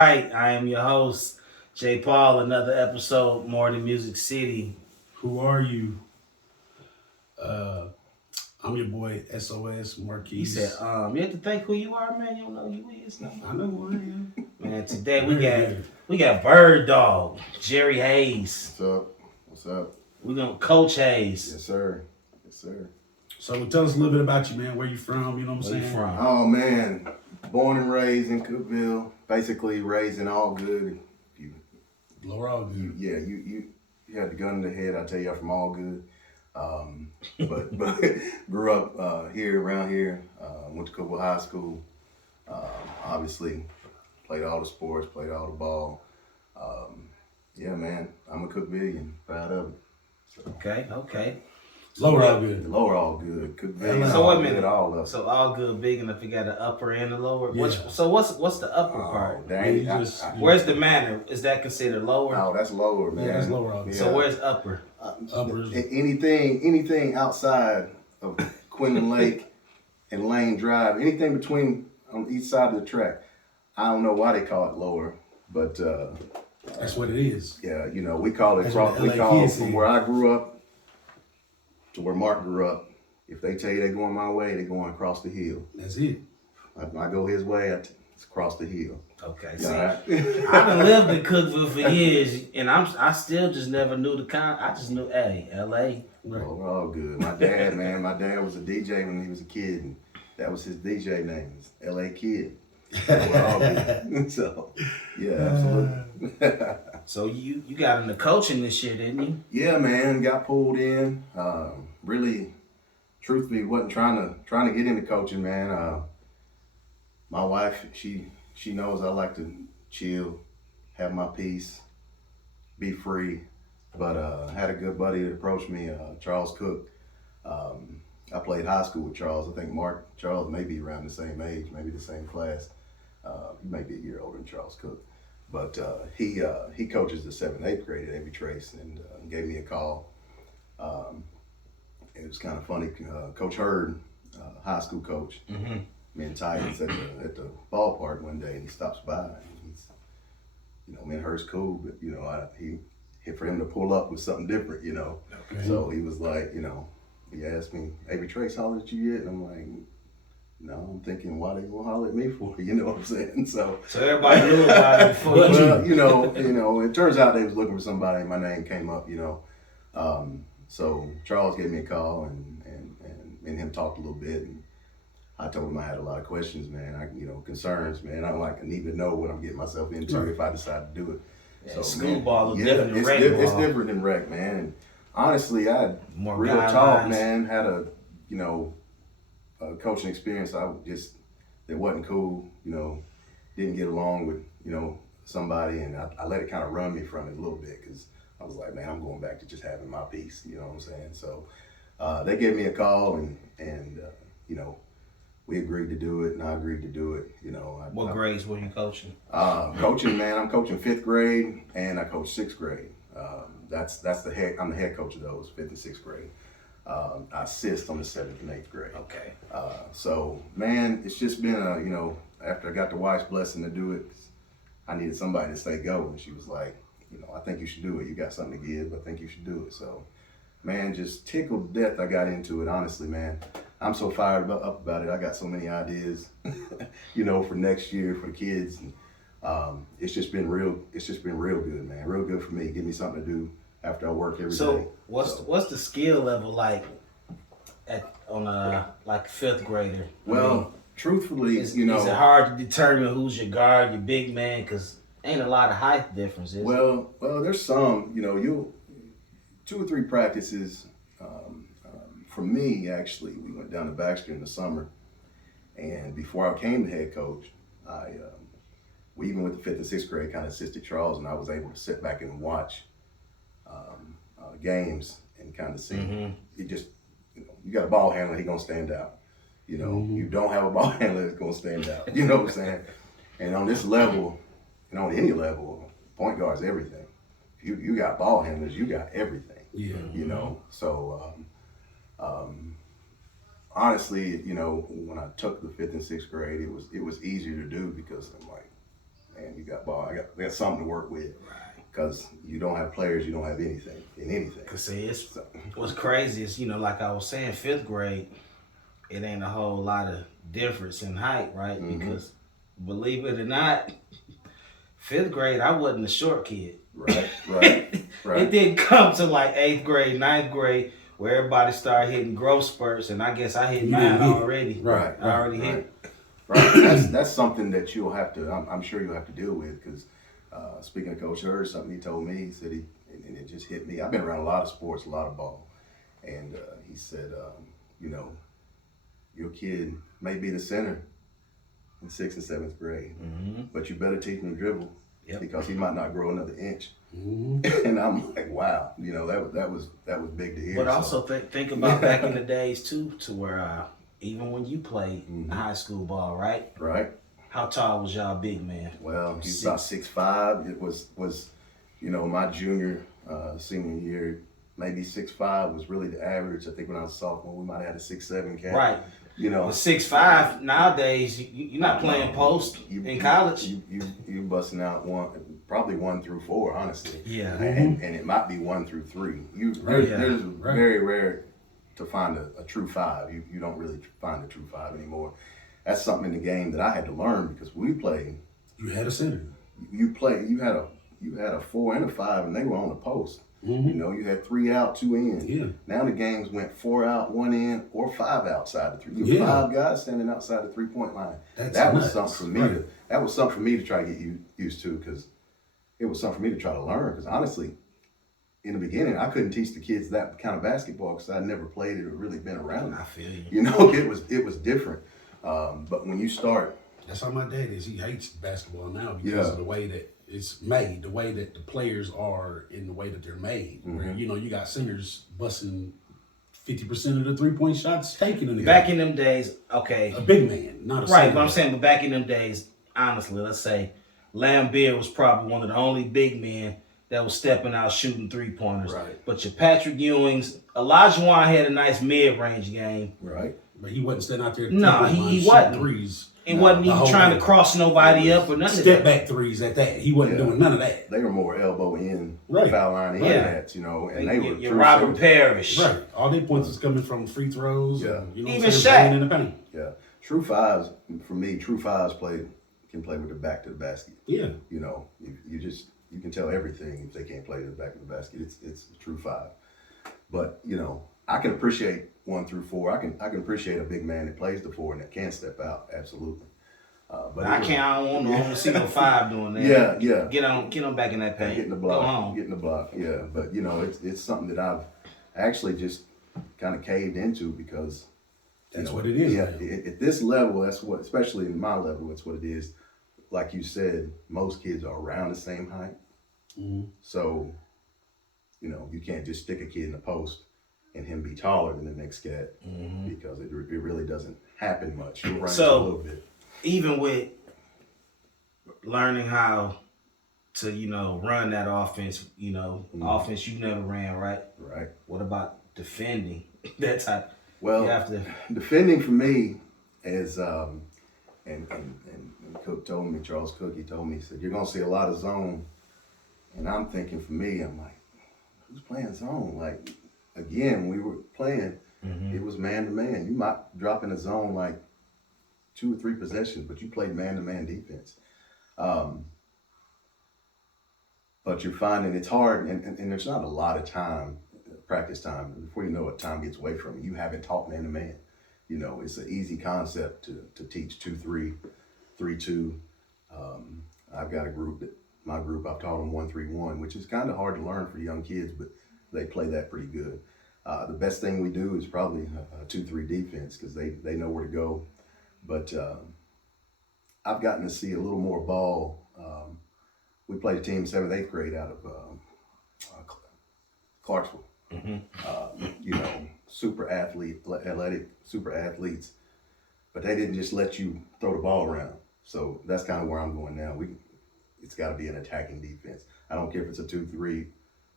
Right, I am your host, J. Paul. Another episode, More Than Music City. Who are you? Uh, I'm your boy SOS You said, Marquise. you have to think who you are, man. You don't know who you is, no. I know who I am. Man, today we Very got good. we got Byrd Dog, Jerry Hayes. What's up? What's up? We're gonna Coach Hayes. Yes, sir. Yes, sir. So tell us a little bit about you, man. Where you from? You know what I'm Where you saying? from? Oh man, born and raised in Cookville. Basically raised in all good. You, Lower all you good. yeah, you had the gun in the head. I tell you, I'm from all good. But grew up here around here. Went to Cookville High School. Obviously, played all the sports, played all the ball. Yeah, man, I'm a Cookvillian. Proud of it. So, Okay. Lower all good. the lower all good. Cookvillian. So wait a all minute. good, all of it. So all good, big enough. You got the upper and the lower. Yeah. What's the upper part? Dang, You just- Where's the manor? Is that considered lower? Oh, that's lower, man. Yeah, that's lower all good. So where's upper? Upper is Anything outside of Quinlan Lake and Lane Drive, anything between on each side of the track. I don't know why they call it lower, but that's what it is. yeah, we call it. That's what the We LA call it kids from say. where I grew up to where Mark grew up. If they tell you they're going my way, they're going across the hill. That's it. I go his way, it's across the hill. Okay. See, Yeah, I done lived in Cookville for years, and I still just never knew the I just knew, hey, L.A. Right. Oh, we're all good. My dad, man, my dad was a DJ when he was a kid, and that was his DJ name, was L.A. Kid. So we're all good. So, yeah, absolutely. So you got into coaching this year, didn't you? Yeah, man, got pulled in. Really, truthfully, wasn't trying to get into coaching, man. My wife, she knows I like to chill, have my peace, be free. But I had a good buddy that approached me, Charles Cook. I played high school with Charles. I think Charles may be around the same age, maybe the same class. He may be a year older than Charles Cook. But he coaches the 7th, 8th grade at Avery Trace and gave me a call. It was kind of funny. Coach Hurd, high school coach, me and Titans at the ballpark one day, and he stops by. And he's, me and Hurd's cool, but for him to pull up with something different, Okay. So he was like, he asked me, Avery Trace hollered at you yet? And I'm like, no, I'm thinking, why they gonna holler at me for? You know what I'm saying? So everybody knew about it before you. well, it turns out they was looking for somebody. My name came up, So Charles gave me a call and him talked a little bit, and I told him I had a lot of questions, man. Concerns, man. I'm like, I need to know what I'm getting myself into if I decide to do it. Yeah, school ball is different than it's, rec it's ball. different than rec, man. And honestly, I had More real guidelines. talk, man. Had a coaching experience. It wasn't cool. Didn't get along with somebody, and I let it kind of run me from it a little bit because I was like, man, I'm going back to just having my peace. You know what I'm saying? So they gave me a call, and we agreed to do it, and I agreed to do it. What grades were you coaching? Coaching, man, I'm coaching 5th grade, and I coach 6th grade. I'm the head coach of those 5th and 6th grade. I assist on the 7th and 8th grade. Okay. So, man, it's just been after I got the wife's blessing to do it, I needed somebody to say go, and she was like, I think you should do it. You got something to give. I think you should do it. So, man, just tickled to death I got into it, honestly, man. I'm so fired up about it. I got so many ideas, for next year for the kids. And, it's just been real good, man. Real good for me. Give me something to do after I work every day. So what's the skill level like on a 5th grader? Well, truthfully, is it hard to determine who's your guard, your big man? Because ain't a lot of height difference, is it? Well, there's some. You'll 2 or 3 practices. For me, actually, we went down to Baxter in the summer, and before I came the head coach, we even with the 5th and 6th grade kind of assisted Charles, and I was able to sit back and watch games and kind of see. It just, you got a ball handler, he gonna stand out. You don't have a ball handler, it's gonna stand out. You know what I'm saying? And on this level, on any level, point guard's everything. You got ball handlers, you got everything. Yeah. So honestly, when I took the 5th and 6th grade, it was easier to do because I'm like, man, you got ball. I got something to work with. Because you don't have players, you don't have anything in anything. Cause see, what's crazy is, like I was saying, 5th grade, it ain't a whole lot of difference in height, right? Mm-hmm. Because believe it or not, 5th grade, I wasn't a short kid. Right. It didn't come to like 8th grade, 9th grade, where everybody started hitting growth spurts, and I guess I hit mine already. Right. I already hit. Right. That's something that you'll have to. I'm sure you'll have to deal with because. Speaking of Coach Hurd, something he told me, he said and it just hit me. I've been around a lot of sports, a lot of ball. And he said, your kid may be the center in 6th and 7th grade, but you better teach him to dribble because he might not grow another inch. And I'm like, wow, that was big to hear. But also think about back in the days too, to where even when you played high school ball, right? Right. How tall was y'all big man? Well, he's about 6'5". It was my junior, senior year, maybe 6'5" was really the average. I think when I was a sophomore, we might have had a 6'7" cap. Right. 6'5" nowadays, you're not playing post in college. You busting out probably 1 through 4, honestly. Yeah. And it might be 1 through 3. There's very rare to find a true 5. You don't really find a true 5 anymore. That's something in the game that I had to learn because we played. You had a center. You had a 4 and a 5, and they were on the post. You had 3 out, 2 in. Yeah. Now the games went 4 out, 1 in, or 5 outside the 3. You had 5 guys standing outside the 3-point line. That was something for me. Right. That was something for me to try to get used to because it was something for me to try to learn. Because honestly, in the beginning, I couldn't teach the kids that kind of basketball because I'd never played it or really been around it. I feel you. It was different. But when you start, that's how my dad is. He hates basketball now because of the way that it's made, the way that the players are, in the way that they're made. Where you got singers busting 50% of the 3-point shots taken in the back game. in them days. Okay, a big man, not a right. singer. But I'm saying, but back in them days, honestly, let's say Byrd was probably one of the only big men that was stepping out shooting 3-pointers. Right. But your Patrick Ewings, Olajuwon had a nice mid-range game. right. But he wasn't standing out there. No, he wasn't. Threes. It wasn't even trying to cross nobody up or nothing. Step back threes at that. He wasn't doing none of that. They were more elbow in, Right. foul line in hats, and they were your true Robert shooters. Parrish. Right. All their points is coming from free throws. Yeah. And, Even what I'm saying, Shaq. in the paint. Yeah, true 5s for me. True 5s can play with the back to the basket. Yeah. You can tell everything if they can't play to the back of the basket. It's a true 5. But I can appreciate 1 through 4. I can appreciate a big man that plays the 4 and that can step out. Absolutely. But I don't want to see no 5 doing that. Yeah. Get on back in that paint. Getting the Go home. block. Yeah. But it's something that I've actually just kind of caved into because That's what it is. Yeah. Man. At this level, that's what, especially in my level, that's what it is. Like you said, most kids are around the same height. So, you can't just stick a kid in the post and him be taller than the next cat because it really doesn't happen much. You'll run into a little bit. Even with learning how to, run that offense, offense you never ran, right? Right. What about defending that type? Well, you have to... defending for me is, and Cook told me, Charles Cook, he told me, he said, you're going to see a lot of zone. And I'm thinking for me, I'm like, who's playing zone? Like, again, we were playing, it was man-to-man. You might drop in a zone like 2 or 3 possessions, but you played man-to-man defense. But you're finding it's hard, and there's not a lot of time, practice time. Before you know it, time gets away from you. You haven't taught man-to-man. It's an easy concept to teach 2-3, 3-2. I've got my group, I've taught them 1-3-1, which is kind of hard to learn for young kids, but they play that pretty good. The best thing we do is probably a 2-3 defense because they know where to go. But I've gotten to see a little more ball. We played a team 7th, 8th grade out of Clarksville. Super athletic, super athletes. But they didn't just let you throw the ball around. So that's kind of where I'm going now. It's got to be an attacking defense. I don't care if it's a 2-3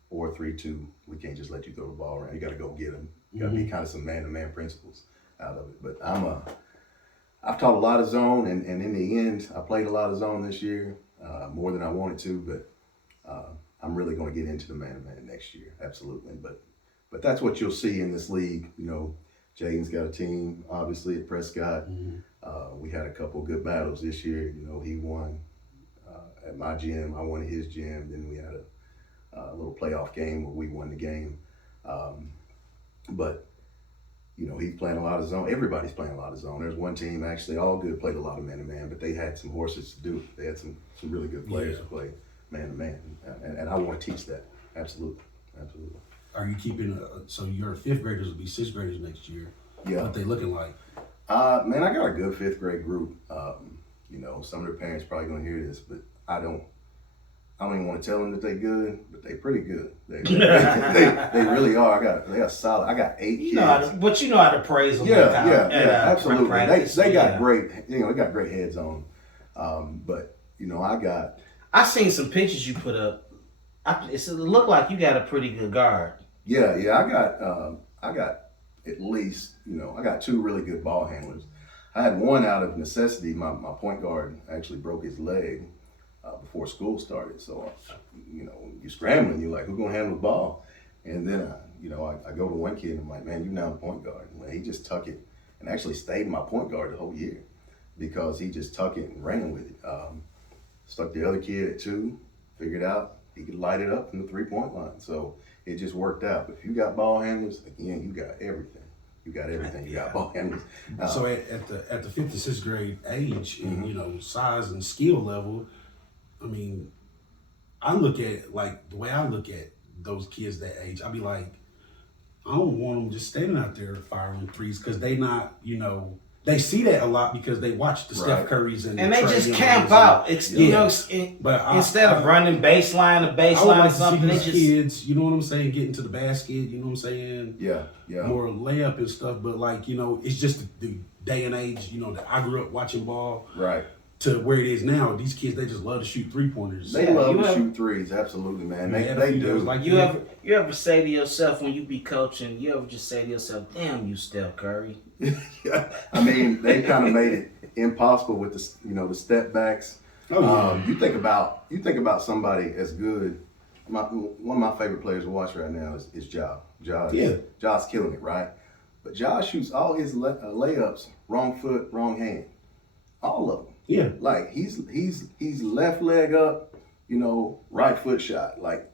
or 3-2. We can't just let you throw the ball around. You got to go get them. You got to be kind of some man-to-man principles out of it. But I've taught a lot of zone, and in the end, I played a lot of zone this year. more than I wanted to, but I'm really going to get into the man-to-man next year, absolutely. But that's what you'll see in this league. You know, Jaden's got a team, obviously, at Prescott. We had a couple of good battles this year. You know, he won at my gym, I won at his gym. Then we had a little playoff game where we won the game. But you know, he's playing a lot of zone. Everybody's playing a lot of zone. There's one team, actually, all good, played a lot of man-to-man, but they had some horses to do it. They had some really good players to play man-to-man. And I want to teach that. Absolutely. Absolutely. Are you keeping, so your fifth graders will be sixth graders next year? Yeah. What they looking like? Man, I got a good fifth grade group. You know, some of their parents probably going to hear this, but I don't even want to tell them that they good, but they pretty good. They really are. They are solid. I got 8 kids. But you know how to praise them. Yeah, absolutely. Practice, they got great, you know, they got great heads on them. But you know, I seen some pictures you put up. It looked like you got a pretty good guard. Yeah. I got at least, you know, I got 2 really good ball handlers. I had one out of necessity. My point guard actually broke his leg before school started. So, you know, you're scrambling. You're like, who's gonna handle the ball? And then, you know, I go to one kid and I'm like, man, you now the point guard. And he just tuck it and actually stayed my point guard the whole year because he just tuck it and ran with it. Stuck the other kid at 2, figured out he could light it up from the 3-point line. So it just worked out. But if you got ball handlers, again, you got everything. You got everything. You got ball handlers. So at the 5th to 6th grade age, and you know, size and skill level, I mean, I look at, like, the way I look at those kids that age, I be like, I don't want them just standing out there firing threes because they not, you know, they see that a lot because they watch the Steph Currys and they Trae just Youngs camp out. You know, but instead of running baseline to baseline or something, they just kids, you know what I'm saying, getting to the basket, you know what I'm saying? Yeah. More layup and stuff, but like, you know, it's just the day and age, you know, that I grew up watching ball. Right. To where it is now, these kids, they just love to shoot 3-pointers. They love to shoot threes, absolutely, man. They do. Like you ever say to yourself when you be coaching, you ever just say to yourself, damn you, Steph Curry? Yeah. I mean, they kind of made it impossible with the, you know, the step backs. You think about somebody as good. One of my favorite players to watch right now is Ja. Ja's killing it, right? But Ja shoots all his layups wrong foot, wrong hand, all of them. Yeah, like he's left leg up, you know, right foot shot. Like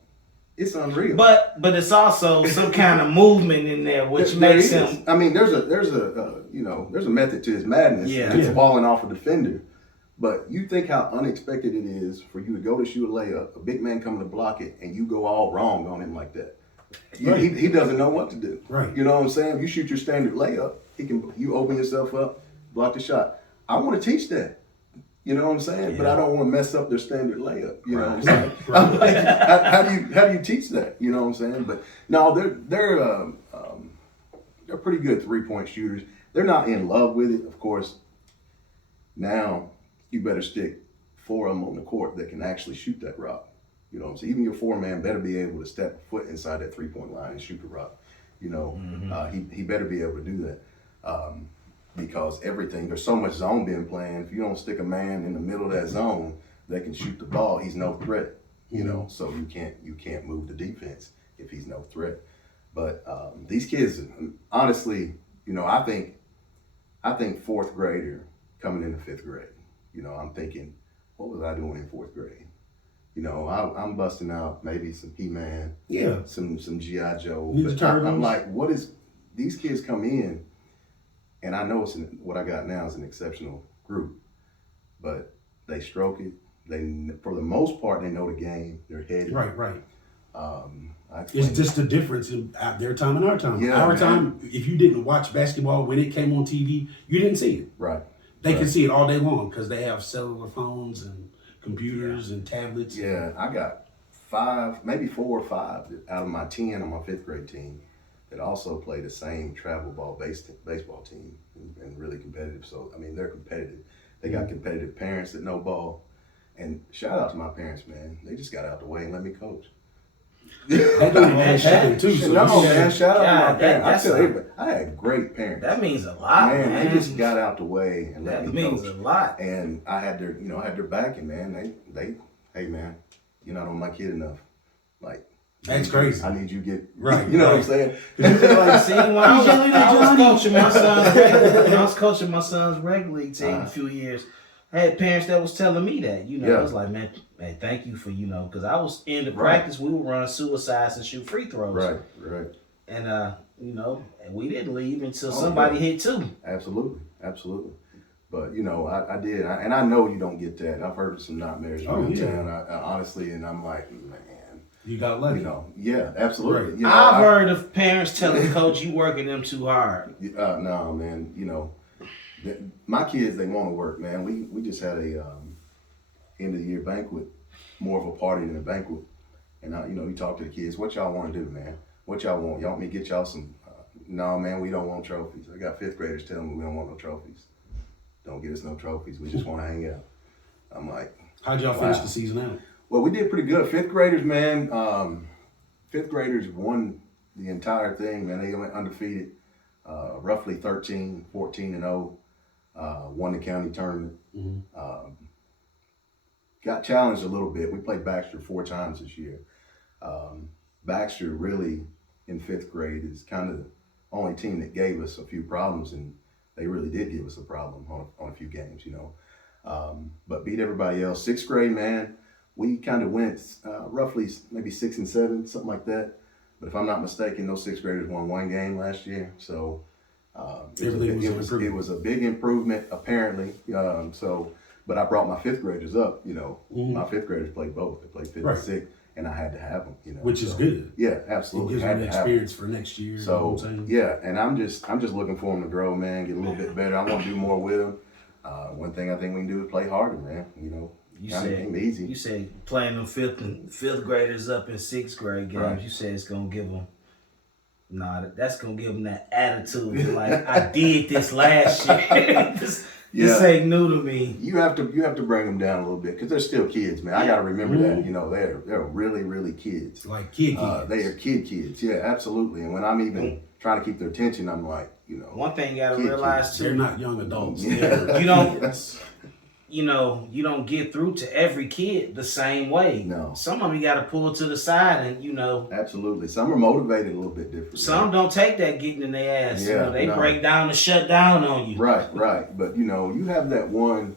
it's unreal. But it's also some kind of movement in there, which makes him. I mean, there's a method to his madness. Yeah, it's falling off a defender. But you think how unexpected it is for you to go to shoot a layup, a big man coming to block it, and you go all wrong on him like that. He doesn't know what to do. Right. You know what I'm saying? If you shoot your standard layup, you open yourself up, block the shot. I want to teach that. You know what I'm saying? Yeah. But I don't want to mess up their standard layup. You know what I'm saying? I'm like, how do you teach that? You know what I'm saying? But no, they're pretty good 3-point shooters. They're not in love with it, of course. Now you better stick 4 of them on the court that can actually shoot that rock. You know what I'm saying? Even your 4-man better be able to step a foot inside that 3-point line and shoot the rock. You know, he better be able to do that. Because there's so much zone being playing. If you don't stick a man in the middle of that zone that can shoot the ball, he's no threat. You know, so you can't move the defense if he's no threat. But these kids, honestly, you know, I think 4th grader coming into 5th grade. You know, I'm thinking, what was I doing in 4th grade? You know, I'm busting out maybe some He-Man, some G.I. Joe. But I'm like, these kids come in. And I know what I got now is an exceptional group, but they stroke it. For the most part, they know the game. They're headed. Right. It's just the difference in their time and our time. Yeah, our time, if you didn't watch basketball when it came on TV, you didn't see it. Right. They can see it all day long because they have cellular phones and computers and tablets. Yeah, I got 5, maybe 4 or 5 out of my 10 on my 5th grade team that also play the same travel ball baseball team and really competitive. So, I mean, they're competitive. They got competitive parents that know ball. And shout out to my parents, man. They just got out the way and let me coach. They do all that shit too. So No, man, shout out to my parents. that's I tell you, I had great parents. That means a lot, man. They just got out the way and let me means coach. a lot. And I had their, I had their backing, man. They, hey, man, you're not on my kid enough. Like, that's crazy. I need you to get right. You know what I'm saying? Like, see, when I was coaching my son's regular league team a few years, I had parents that was telling me that, I was like, man, hey, thank you for, because I was in the practice, we would run suicides and shoot free throws. Right. And, and we didn't leave until somebody hit two. Absolutely. But, I did. And I know you don't get that. I've heard of some nightmares around town, honestly, and I'm like, man. You got lucky. Yeah, absolutely. Right. I've heard of parents telling coach, you working them too hard. No, man, my kids, they want to work, man. We just had a end of the year banquet, more of a party than a banquet. And you talk to the kids, what y'all want to do, man? What y'all want? Y'all want me to get y'all some? No, man, we don't want trophies. I got fifth graders telling me we don't want no trophies. Don't get us no trophies. We just want to hang out. I'm like, how'd y'all finish the season out? Well, we did pretty good. Fifth graders, man. Fifth graders won the entire thing, man. They went undefeated, roughly 13, 14-0. Won the county tournament. Got challenged a little bit. We played Baxter 4 times this year. Baxter really, in fifth grade, is kind of the only team that gave us a few problems, and they really did give us a problem on a few games, but beat everybody else. Sixth grade, man, we kind of went roughly maybe 6 and 7, something like that. But if I'm not mistaken, those sixth graders won 1 game last year. So it was a big improvement, apparently. But I brought my fifth graders up, My fifth graders played both. They played fifth and sixth, and I had to have them, Which is good. Yeah, absolutely. It gives them the experience for next year. So, and I'm just looking for them to grow, man, get a little bit better. I want to do more with them. One thing I think we can do is play harder, man. You said playing them fifth graders up in sixth grade games. Right. You said it's gonna give them. That's gonna give them that attitude. Like I did this last year. This ain't new to me. You have to bring them down a little bit because they're still kids, man. I gotta remember that. They're really, really kids. Like kids. They are kids. Yeah, absolutely. And when I'm even trying to keep their attention, I'm like, One thing you gotta realize too. They're not young adults. Yeah. You don't get through to every kid the same way. No. Some of them you got to pull to the side and, Absolutely. Some are motivated a little bit different. Some don't take that getting in their ass. Yeah, they break down and shut down on you. Right. But, you have that one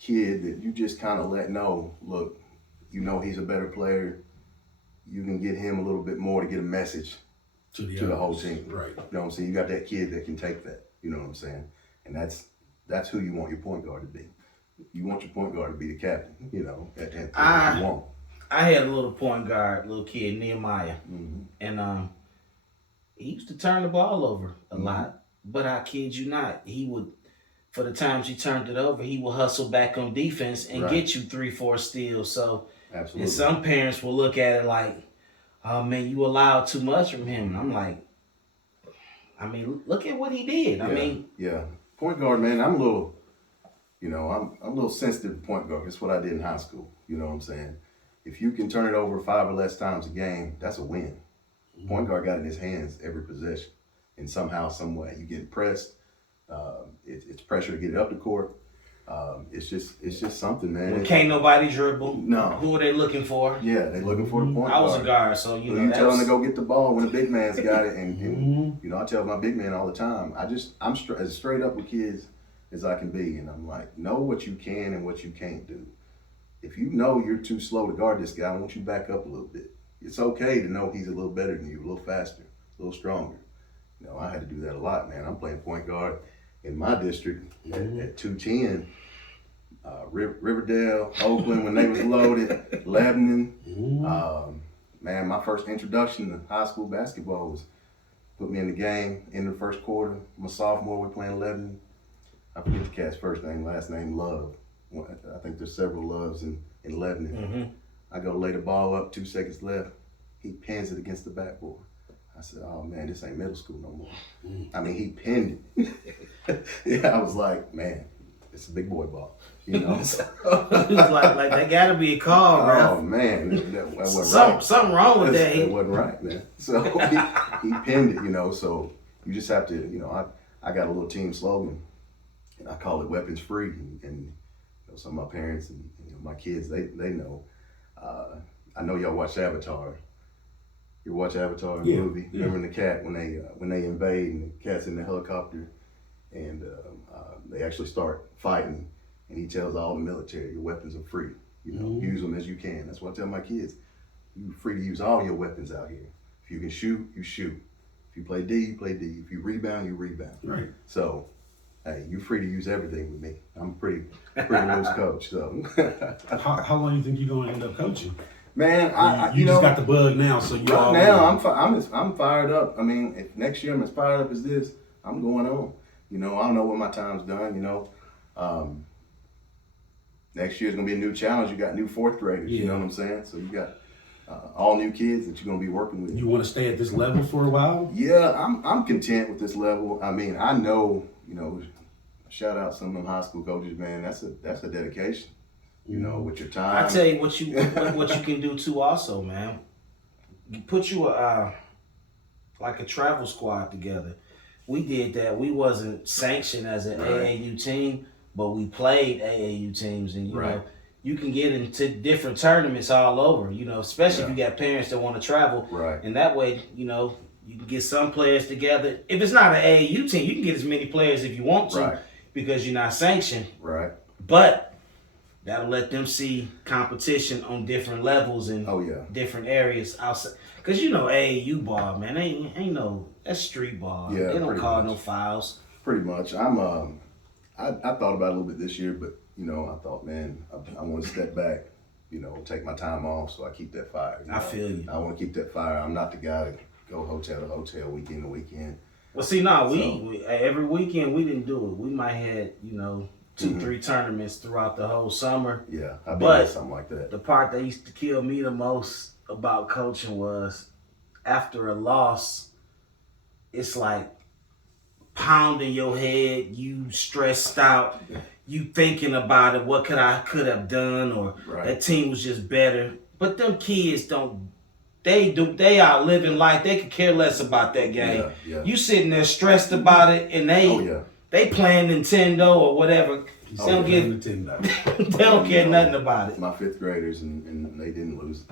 kid that you just kind of let know, look, he's a better player. You can get him a little bit more to get a message to the whole team. Right. You know what I'm saying? You got that kid that can take that. You know what I'm saying? And that's who you want your point guard to be. You want your point guard to be the captain, at you want. I had a little point guard, little kid, Nehemiah. And he used to turn the ball over a lot. But I kid you not, he would, for the times he turned it over, he would hustle back on defense and get you 3-4 steals. So, absolutely. And some parents will look at it like, oh man, you allowed too much from him. And I'm like, look at what he did. Yeah. Point guard, man, I'm a little sensitive to point guard. That's what I did in high school. You know what I'm saying? If you can turn it over 5 or less times a game, that's a win. Point guard got in his hands every possession. And somehow, some way, you get pressed. It's pressure to get it up the court. It's just something, man. Well, can't nobody dribble. No. Who are they looking for? Yeah, they're looking for the point guard. I was a guard, so you tell them to go get the ball when the big man's got it. And I tell my big man all the time, I'm as straight up with kids as I can be, and I'm like, know what you can and what you can't do. If you know you're too slow to guard this guy, I want you to back up a little bit. It's okay to know he's a little better than you, a little faster, a little stronger. I had to do that a lot, man. I'm playing point guard in my district at 210. Riverdale, Oakland, when they was loaded, Lebanon. Man, my first introduction to high school basketball was put me in the game in the first quarter. I'm a sophomore, we're playing Lebanon. I forget the cat's first name, last name, Love. I think there's several Loves in Lebanon. I go lay the ball up, 2 seconds left. He pins it against the backboard. I said, oh man, this ain't middle school no more. He pinned it. Yeah, I was like, man, it's a big boy ball. You know, like that got to be a call, oh ref. man, that wasn't right. Something wrong with that. That wasn't right, man. So he pinned it, you know. So you just have to, you know, I got a little team slogan, and I call it weapons free. And you know, some of my parents and you know, my kids, they know. I know y'all watched Avatar. You watch Avatar movie? Yeah. Remember the cat when they invade and the cat's in the helicopter, and they actually start fighting, and he tells all the military, your weapons are free. You know, use them as you can. That's what I tell my kids. You're free to use all your weapons out here. If you can shoot, you shoot. If you play D, you play D. If you rebound, you rebound. Right. So, hey, you're free to use everything with me. I'm a pretty loose coach. So, How long do you think you're going to end up coaching? man, You you just know, got the bug now, so you right all now I'm fired up. I mean, if next year I'm as fired up as this, I'm going on. You know, I don't know what my time's done. You know, next year's gonna be a new challenge. You got new fourth graders. Yeah. You know what I'm saying? So you got all new kids that you're gonna be working with. You want to stay at this level for a while? Yeah, I'm content with this level. I mean, I know, you know, shout out some of them high school coaches, man. That's a dedication. You know, with your time. I tell you what you can do too. Also, man, you put you like a travel squad together. We did that. We wasn't sanctioned as an AAU team, but we played AAU teams, and you know, you can get into different tournaments all over. You know, especially if you got parents that want to travel. Right. And that way, you know, you can get some players together. If it's not an AAU team, you can get as many players if you want to, because you're not sanctioned. Right. But that'll let them see competition on different levels and different areas outside. Cause you know AAU ball, man, ain't no, that's street ball. Yeah, they don't call much. no fouls. Pretty much. I thought about it a little bit this year, but you know, I thought, man, I want to step back, you know, take my time off so I keep that fire. You know? I feel you. I want to keep that fire. I'm not the guy to go hotel to hotel, weekend to weekend. Well, see, no, we every weekend we didn't do it. We might had, you know, 2-3 tournaments throughout the whole summer. Yeah, I've been at something like that. The part that used to kill me the most about coaching was after a loss, it's like pounding your head, you stressed out, you thinking about it, what could have done, or that team was just better. But them kids they out living life. They could care less about that game. Yeah. You sitting there stressed about it, and they playing Nintendo or whatever. They don't care nothing about it. My fifth graders and they didn't lose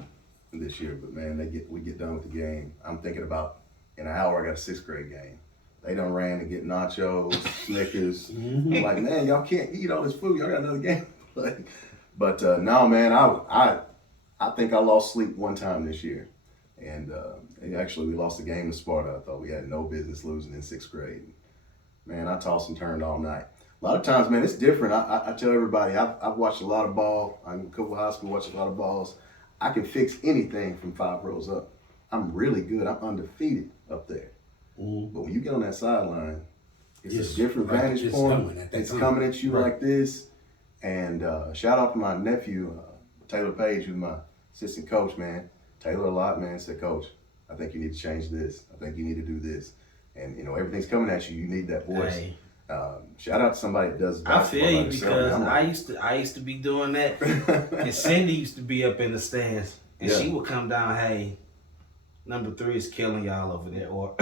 this year, but man, we get done with the game. I'm thinking about in an hour I got a sixth grade game. They done ran to get nachos, Snickers. I'm like, man, y'all can't eat all this food. Y'all got another game. But no, man, I think I lost sleep one time this year, and actually we lost the game to Sparta. I thought we had no business losing in sixth grade. Man, I tossed and turned all night. A lot of times, man, it's different. I tell everybody, I've watched a lot of ball. I'm in Cooper High School, watched a lot of balls. I can fix anything from 5 rows up. I'm really good. I'm undefeated up there. But when you get on that sideline, it's a different vantage point. It's coming at you like this. And shout out to my nephew, Taylor Page, who's my assistant coach, man. Taylor a lot, man, said, Coach, I think you need to change this. I think you need to do this. And, you know, everything's coming at you. You need that voice. Hey. Shout out to somebody that does I basketball. feel you because I used to be doing that, and Cindy used to be up in the stands, and she would come down, hey, number 3 is killing y'all over there, or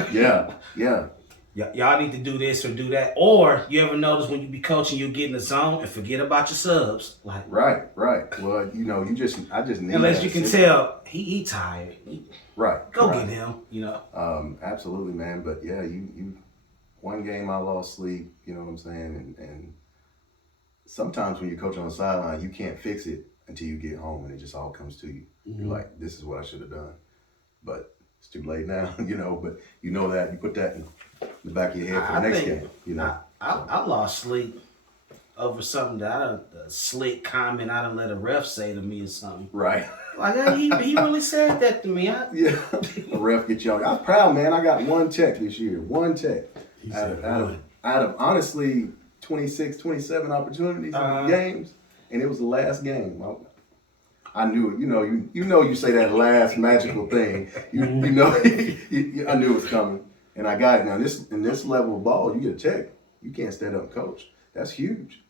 y'all need to do this or do that. Or you ever notice when you be coaching, you get in the zone and forget about your subs, like right. Well, you know, I just need unless you can tell he tired. Go right. get him, you know. Absolutely, man. But yeah, you one game I lost sleep, you know what I'm saying? And sometimes when you coach on the sideline, you can't fix it until you get home and it just all comes to you. You're like, this is what I should have done. But it's too late now, you know, but you know that, you put that in the back of your head for the next game, you know. I lost sleep over something that a slick comment I done let a ref say to me or something. Right. Like, he really said that to me. Yeah, a ref get you on. I was proud, man. I got 1 tech this year, 1 tech. Out of honestly 26, 27 opportunities in games, and it was the last game. I knew it. You know you say that last magical thing. You know, I knew it was coming, and I got it. Now in this level of ball, you get a tech. You can't stand up and coach. That's huge.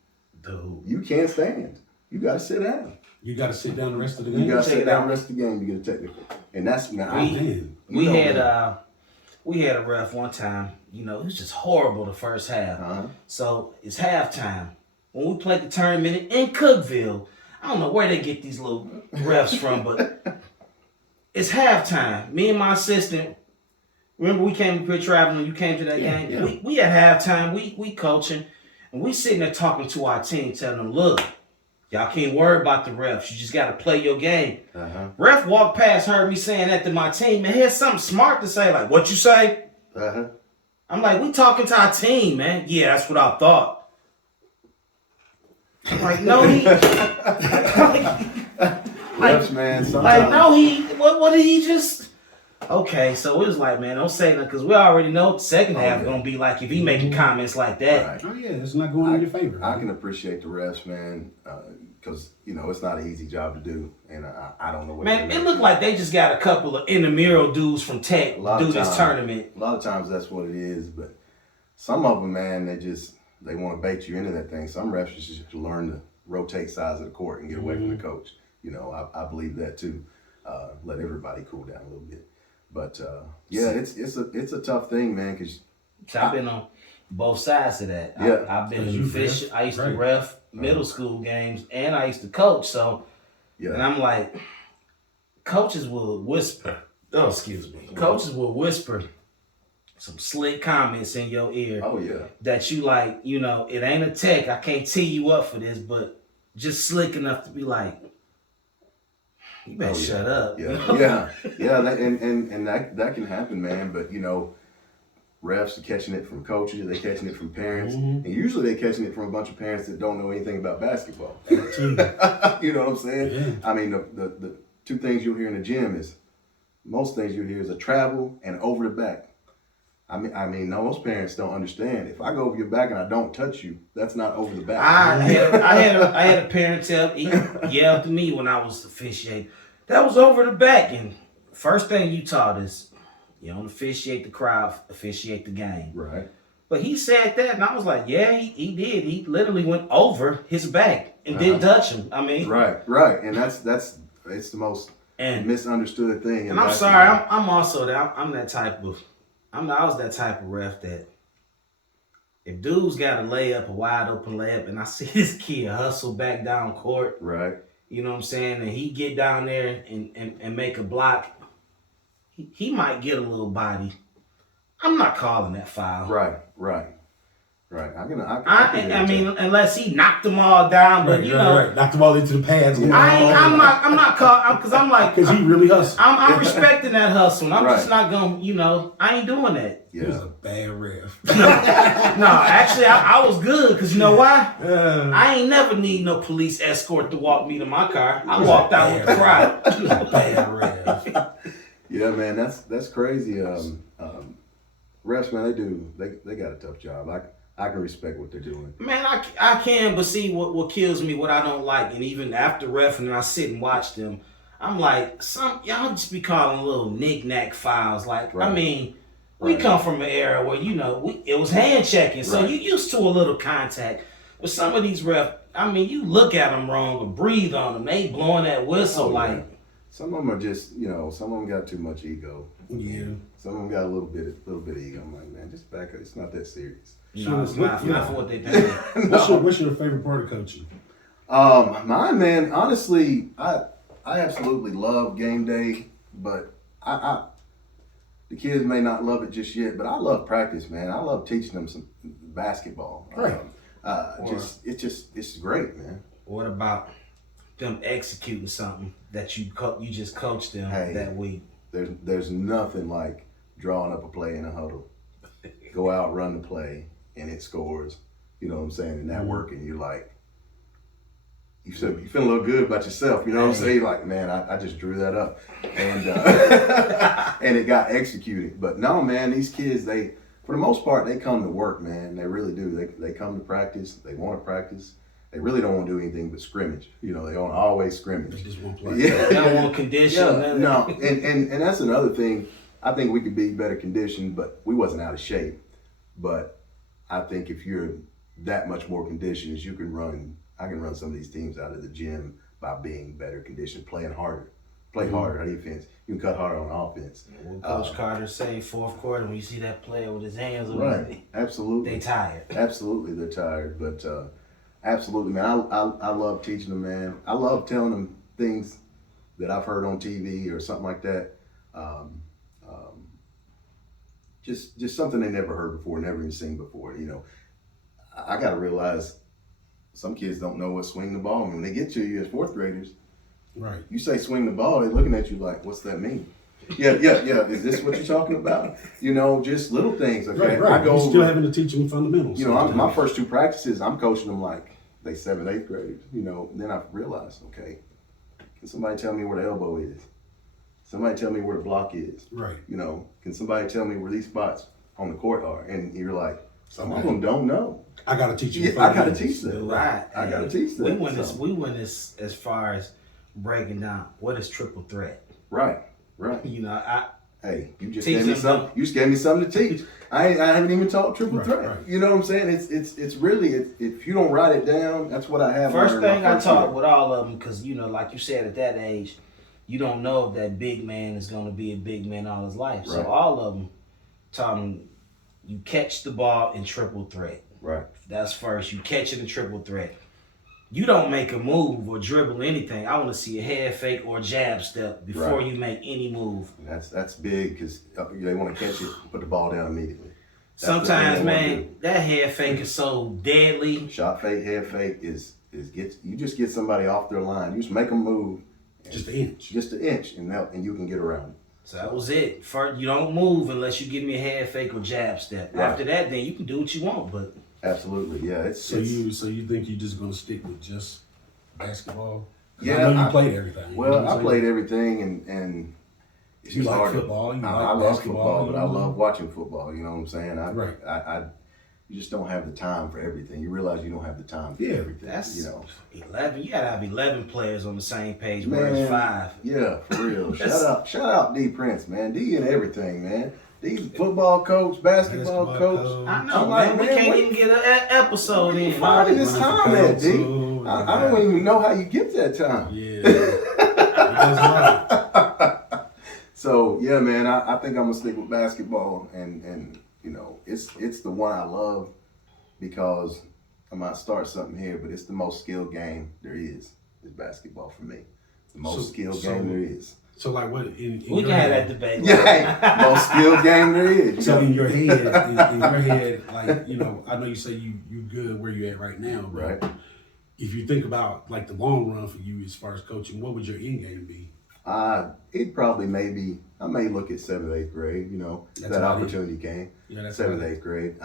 Dude. You can't stand. You got to sit down. You got to sit down the rest of the game. You got to sit down the rest of the game to get a technical. And that's we had a ref one time. You know, it was just horrible the first half. So it's halftime. When we played the tournament in Cookeville, I don't know where they get these little refs from, but it's halftime. Me and my assistant, remember we came up here traveling, you came to that game? Yeah. We at halftime, we coaching, and we sitting there talking to our team, telling them, look, y'all can't worry about the refs. You just got to play your game. Ref walked past, heard me saying that to my team, and he had something smart to say, like, what you say? I'm like, we talking to our team, man. Yeah, that's what I thought. I'm like, no, he... refs, man, sometimes. Like, no, what did he just... Okay, so it was like, man, don't say nothing, because we already know the second half going to be like if he making comments like that. Right. Oh, yeah, it's not going in your favor. I can appreciate the refs, man, because, you know, it's not an easy job to do, and I don't know what... Man, it looked like they just got a couple of intramural dudes from Tech do this tournament. A lot of times that's what it is, but some of them, man, they want to bait you into that thing. Some refs just learn to rotate sides of the court and get away from the coach. You know, I believe that too. Let everybody cool down a little bit. But yeah, it's a tough thing, man. Cause I've been on both sides of that. Yeah. I've been in fish. I used to ref middle school games, and I used to coach. So, and I'm like, coaches will whisper. Oh, excuse me. Coaches will whisper some slick comments in your ear. Oh yeah. That you like, you know, it ain't a tech. I can't tee you up for this, but just slick enough to be like, you better shut up. Yeah, you know? yeah. That can happen, man. But you know, refs are catching it from coaches. They're catching it from parents, and usually they're catching it from a bunch of parents that don't know anything about basketball. You know what I'm saying? Yeah. I mean, the two things you'll hear in the gym is most things you'll hear is a travel and over the back. I mean, most parents don't understand. If I go over your back and I don't touch you, that's not over the back. I had a parent yell to me when I was officiating. That was over the back. And first thing you taught is, you don't officiate the crowd, officiate the game. Right. But he said that, and I was like, yeah, he did. He literally went over his back and didn't touch him. I mean, right, and it's the most misunderstood thing. And I'm sorry, I'm also that. I'm that type of. I was that type of ref that if dudes got a layup, a wide open layup, and I see this kid hustle back down court, right? You know what I'm saying, and he get down there and make a block, he might get a little body. I'm not calling that foul. Right. I mean, unless he knocked them all down, but you know, knocked them all into the pads. I'm not calling because I'm like, because he really hustled. I'm respecting that hustle. And I'm just not gonna, you know, I ain't doing that. Yeah. He was a bad ref. No, actually, I was good because you know why? I ain't never need no police escort to walk me to my car. I walked out with the crowd. Bad ref. Yeah, man, that's crazy. Refs, man, they got a tough job. I can respect what they're doing. Man, I can, but see what kills me, what I don't like, and even after ref and I sit and watch them, I'm like, y'all just be calling little knick-knack fouls. Like, I mean, we come from an era where, you know, it was hand checking, so you used to a little contact. But some of these refs, I mean, you look at them wrong or breathe on them, they blowing that whistle like. Some of them are just, you know, some of them got too much ego. Yeah. Some of them got a little bit of ego. I'm like, man, just back up. It's not that serious. No, it's not for what they think. What's your favorite part of coaching? Mine, man, honestly, I absolutely love game day, but the kids may not love it just yet, but I love practice, man. I love teaching them some basketball. Right. It's great, man. What about them executing something that you just coached them that week? There's nothing like drawing up a play in a huddle. Go out, run the play, and it scores. You know what I'm saying? And that working, you're like, you feel a little good about yourself. You know what I'm saying? You're like, man, I just drew that up, and and it got executed. But no, man, these kids, for the most part, they come to work, man. They really do. They come to practice. They want to practice. They really don't want to do anything but scrimmage. You know, they don't always scrimmage. They just want to play. Yeah. They don't want condition. No, and that's another thing. I think we could be better conditioned, but we wasn't out of shape. But I think if you're that much more conditioned as you can run. I can run some of these teams out of the gym by being better conditioned, playing harder. Play harder on defense. You can cut harder on offense. What Coach Carter say, fourth quarter, when you see that player with his hands on Right. his knee, Absolutely. they tired. Absolutely, they're tired. But absolutely, man. I love teaching them, man. I love telling them things that I've heard on TV or something like that. Just something they never heard before, never even seen before. You know, I got to realize some kids don't know what swing the ball means. When they get to you as fourth graders, Right. you say swing the ball, they're looking at you like, what's that mean? Yeah. Is this what you're talking about? You know, just little things. Okay, Right. I go You're still over, having to teach them fundamentals. you know, my first 2 practices, I'm coaching them like they 7th, 8th graders. You know, then I realized, okay, can somebody tell me where the elbow is? Somebody tell me where the block is. Right. You know, can somebody tell me where these spots on the court are? And you're like, some of them don't know. I got to teach you. Yeah, I got to teach them. Right. I got to teach them. We went this as far as breaking down what is triple threat. Right. You know, Hey, you just teach gave me them something. You just gave me something to teach. I haven't even taught triple Right, threat. right. You know what I'm saying? It's really if you don't write it down, that's what I have. first learned my thing I first taught year. with all of them, because you know, like you said, at that age, you don't know if that big man is going to be a big man all his life. So Right. all of them taught them you catch the ball in triple threat. Right. That's first. You catch it in triple threat. You don't make a move or dribble anything. I want to see a head fake or jab step before Right. you make any move. That's big because they want to catch it, put the ball down immediately. That's the thing Sometimes, they wanna man, that head fake is so deadly. do. Shot fake, head fake is you just get somebody off their line. You just make them move Just an inch. just an inch, and you can get around them. So that was it. First, you don't move unless you give me a head fake or jab step. Right. After that, then you can do what you want. But Absolutely, yeah. So you think you're just gonna stick with just basketball? 'Cause Yeah, I know you I- played everything. you know Well, what I'm I saying? played everything, and it's You just like hard to- football, you I like love basketball, football, but I you know? love watching football. You know what I'm saying? Right. You just don't have the time for everything. You realize you don't have the time for Yeah, everything. that's You know. 11. You gotta have 11 players on the same page, Man, whereas 5. Yeah, for real. shout out D Prince, man. D in everything, man. D's a football coach, basketball coach. I know, I'm man. like, We man, can't what- even get an episode in. Finding this time at D. Council, I don't even know how you get that time. Yeah. That's right. So yeah, man, I think I'm gonna stick with basketball, and you know, it's the one I love because I might start something here, but it's the most skilled game there is basketball for me. The most skilled game there is. So like what in We your can have that head, debate. Yeah, hey, most skilled game there is. So in your head, like, you know, I know you say you good where you at right now, but Right. if you think about like the long run for you as far as coaching, what would your end game be? It probably maybe I may look at 7th, 8th grade. You know, if That's that about it. opportunity came. Yeah, that's 7th, right. 8th grade.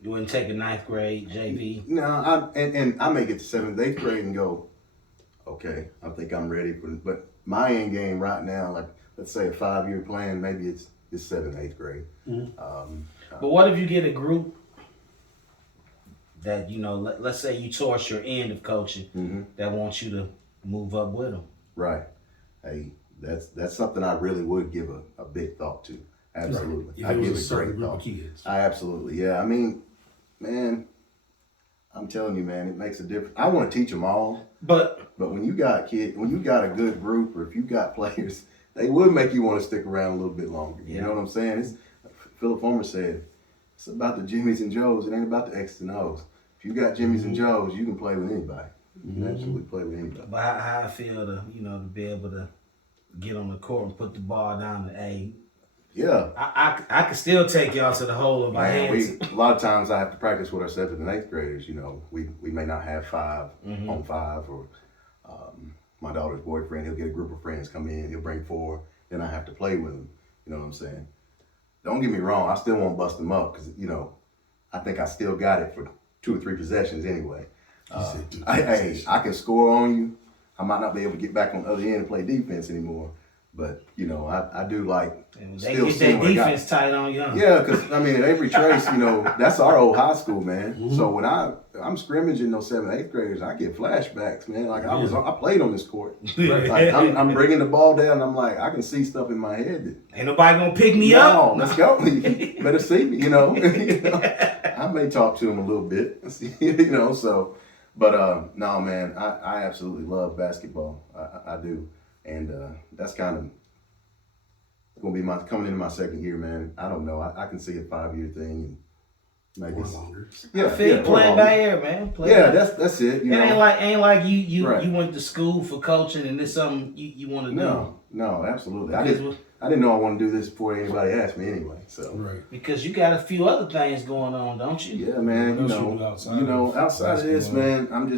You wouldn't take a 9th grade JV. No, and I may get to 7th, 8th grade and go, okay, I think I'm ready for. But my end game right now, like let's say a 5-year plan, maybe it's 7th, 8th grade. But what if you get a group that, you know, let's say you towards your end of coaching that wants you to move up with them? Right. Hey, that's something I really would give a big thought to. Absolutely, If I it was give a a certain great group thought. of kids. I absolutely, yeah. I mean, man, I'm telling you, man, it makes a difference. I want to teach them all, But when you got when you got a good group, or if you got players, they would make you want to stick around a little bit longer. You know what I'm saying? It's Philip Homer said, it's about the Jimmys and Joes. It ain't about the X's and O's. If you got Jimmys and Joes, you can play with anybody. You can absolutely play with anybody. But how I feel to, you know, to be able to get on the court and put the ball down to A. Yeah. I could still take y'all to the hole of my Man, hands. a lot of times I have to practice with our 7th and 8th graders. You know, we may not have 5 on 5, or my daughter's boyfriend, he'll get a group of friends come in, he'll bring 4, then I have to play with them. You know what I'm saying? Don't get me wrong, I still won't bust them up because, you know, I think I still got it for 2 or 3 possessions anyway. I can score on you. I might not be able to get back on the other end and play defense anymore. But, you know, I do like They still get seeing that what I got. defense tight on young. Yeah, because, I mean, at Avery Trace, you know, that's our old high school, man. So when I'm scrimmaging those 7th, 8th graders, I get flashbacks, man. Like, I played on this court. Like, I'm bringing the ball down, and I'm like, I can see stuff in my head that, Ain't nobody gonna pick me no, up. let's go. You better see me, you know. I'm may talk to him a little bit, you know. So, but no, man, I absolutely love basketball. I do, and that's kind of gonna be my coming into my second year, man. I don't know. I can see a 5-year thing and maybe Or longer. I feel playing by ear, man. That's it. You know? Ain't like you Right. you went to school for coaching and it's something you want to do. No, absolutely. Because I didn't know I wanted to do this before anybody asked me anyway. So Right. Because you got a few other things going on, don't you? yeah, man. What else you do Outside of this, basketball? man,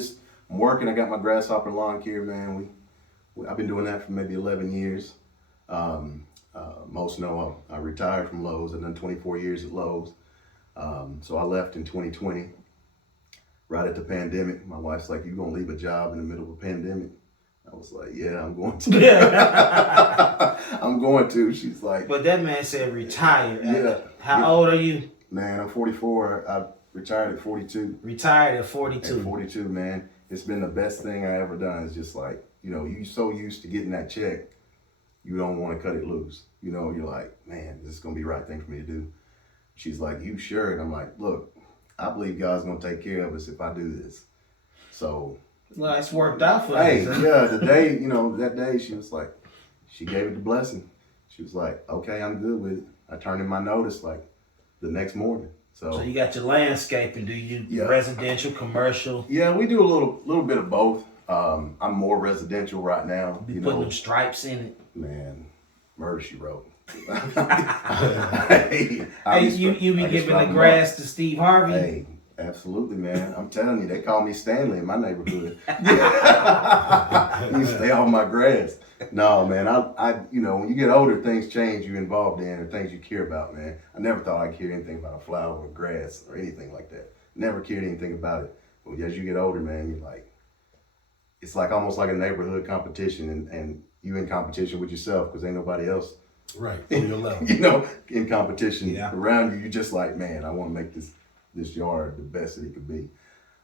I'm working. I got my grasshopper lawn care, man. I've been doing that for maybe 11 years. Most know I retired from Lowe's. I've done 24 years at Lowe's. So I left in 2020, right at the pandemic. My wife's like, "You gonna leave a job in the middle of a pandemic?" I was like, "Yeah, I'm going to." I'm going to. She's like, But that man said retire. Yeah. How old are you? "Man, I'm 44. I retired at 42." Retired at 42. At 42, man. It's been the best thing I ever done. It's just like, you so used to getting that check, you don't want to cut it loose. You're like, "Man, this is going to be the right thing for me to do." She's like, "You sure?" And I'm like, "Look, I believe God's going to take care of us if I do this." So, Well, it's worked out for hey, you. yeah, the day, that day, she was like, she gave it the blessing. She was like, "Okay, I'm good with it." I turned in my notice like the next morning. So you got your landscaping. Do you Yeah. residential, commercial? Yeah, we do a little bit of both. I'm more residential right now. You putting them stripes in it. Man, murder she wrote. Hey, you be giving the grass to Steve Harvey? Hey, absolutely, man. I'm telling you, they call me Stanley in my neighborhood. You stay off my grass. No, man. I when you get older, things change. You're involved in or things you care about, man. I never thought I'd care anything about a flower or grass or anything like that. Never cared anything about it. But as you get older, man, you're like, it's like almost like a neighborhood competition, and you in competition with yourself because ain't nobody else. Right. On your level. In competition Yeah. around you. You're just like, man, I want to make this yard the best that it could be.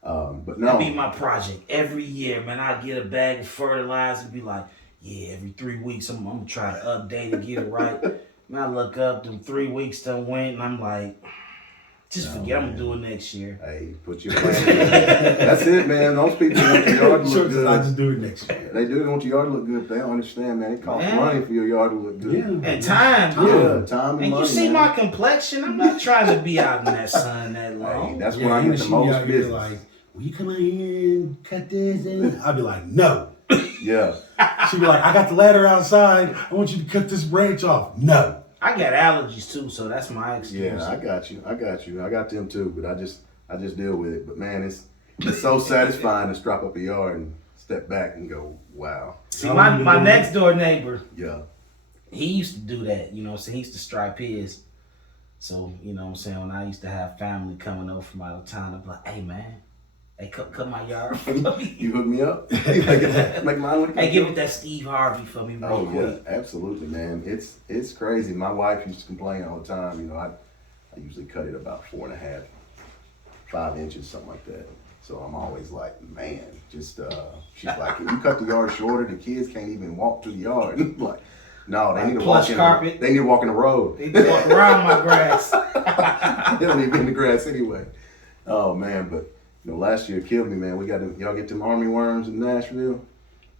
But no. That'd be my project every year, man. I get a bag of fertilizer and be like, yeah, every 3 weeks I'm gonna try to update it, get it right. And I look up, them 3 weeks done went, and I'm like, forget, I'm gonna do it next year. Hey, put your plan. That's it, man. Those people want your yard to Sure, look good. I just do it next year. They do want your yard to look good. They don't understand, man. It costs money for your yard to look good. Yeah. And time, Yeah, too. time and And money. you see man. my complexion? I'm not trying to be out in that sun that Hey, long. that's Yeah, where I even get the she most out here business. like, will you come out here and cut this? And I'd be like, no. Yeah. She'd be like, I got the ladder outside. I want you to cut this branch off. No. I got allergies too, so that's my excuse. Yeah, I got you. I got them too, but I just deal with it. But man, it's so satisfying to strap up a yard and step back and go, wow. See, my next door neighbor, Yeah. he used to do that, so he used to stripe his. So, when I used to have family coming over from out of town, I'd be like, hey man, hey, cut my yard for me. You hook me up? Make mine look Hey, give it that Steve Harvey for me real Oh quick. yeah, absolutely, man. It's crazy. My wife used to complain all the time. I usually cut it about 4.5, 5 inches, something like that. So I'm always like, man, just she's like, can you cut the yard shorter? The kids can't even walk through the yard. I'm like, no, they need to Plush walk carpet. They need to walk in the road. They just walk around my grass. They don't even get in the grass anyway. Oh man, but last year it killed me, man. Y'all get them army worms in Nashville?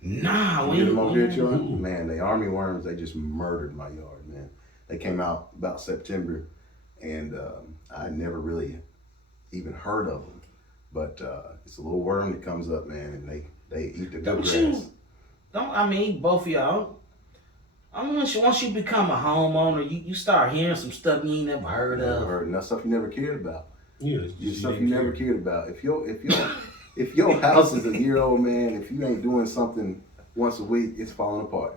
Nah, You get them over here at your man, the army worms, they just murdered my yard, man. They came out about September, and I never really even heard of them. But it's a little worm that comes up, man, and they eat the good grass. Both of y'all. Once you become a homeowner, you start hearing some stuff you ain't never heard of. And that's stuff you never cared about. Yeah. It's stuff you never cared about. If your house is a year old, man, if you ain't doing something once a week, it's falling apart.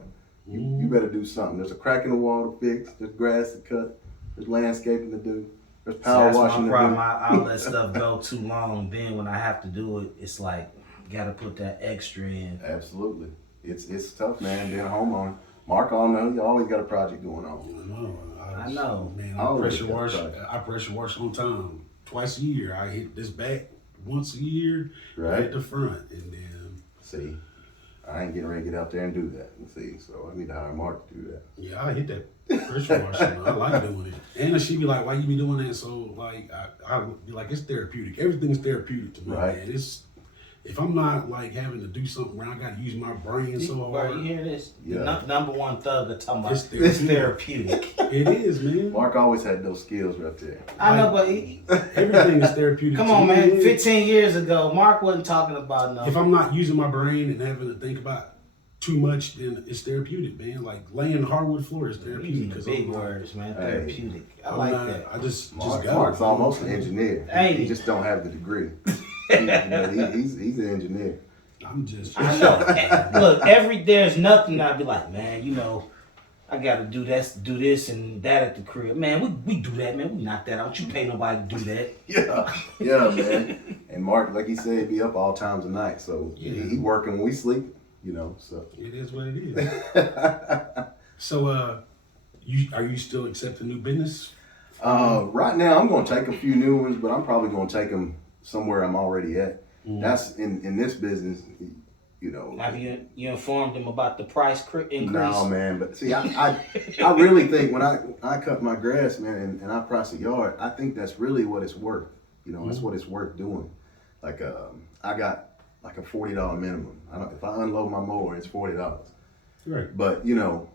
You better do something. There's a crack in the wall to fix. There's grass to cut. There's landscaping to do. There's power That's washing my to problem. do. I'll let stuff go too long. Then when I have to do it, it's like gotta put that extra in. Absolutely. It's tough, man, being a homeowner. Mark, I know you always got a project going on. I know. Man, Always I pressure wash on time. Twice a year. I hit this back once a year. Right. Hit the front, and then See, I ain't getting ready to get out there and do that. See, so I need to hire Mark to do that. Yeah, I hit that pressure washer. I like doing it. And she be like, "Why you be doing that?" So like, I be like, it's therapeutic. Everything's therapeutic to me, Right. man. It's if I'm not like having to do something where I got to use my brain so Bro, hard. you hear this? Yeah. Number one thugger talking about It's it's therapeutic. It is, man. Mark always had those skills right there. I know, but Everything is therapeutic. come to on, me. man. 15 years ago, Mark wasn't talking about no. If I'm not using my brain and having to think about too much, then it's therapeutic, man. Like laying hardwood floor is therapeutic. Using the 'cause big I'm not- words, man. Hey. Therapeutic. I I'm like not- that. I just Mark's go. almost an engineer. Hey. He just don't have the degree. He's an engineer. I'm just. I know. Look, there's nothing I'd be like, man, you know, I gotta do this and that at the crib. Man, we do that, man. We knock that out. You pay nobody to do that. Yeah, man. And Mark, like he said, be up all times of night. So he working when we sleep, you know. So It is what it is. So, are you still accepting new business? right now, I'm going to take a few new ones, but I'm probably going to take them somewhere I'm already at. That's in this business, you know. Have you informed them about the price increase? No, man. But see, I really think when I cut my grass, man, and I price a yard, I think that's really what it's worth. You know, that's what it's worth doing. Like I got like a $40 minimum. If I unload my mower, it's $40. Right. But you know,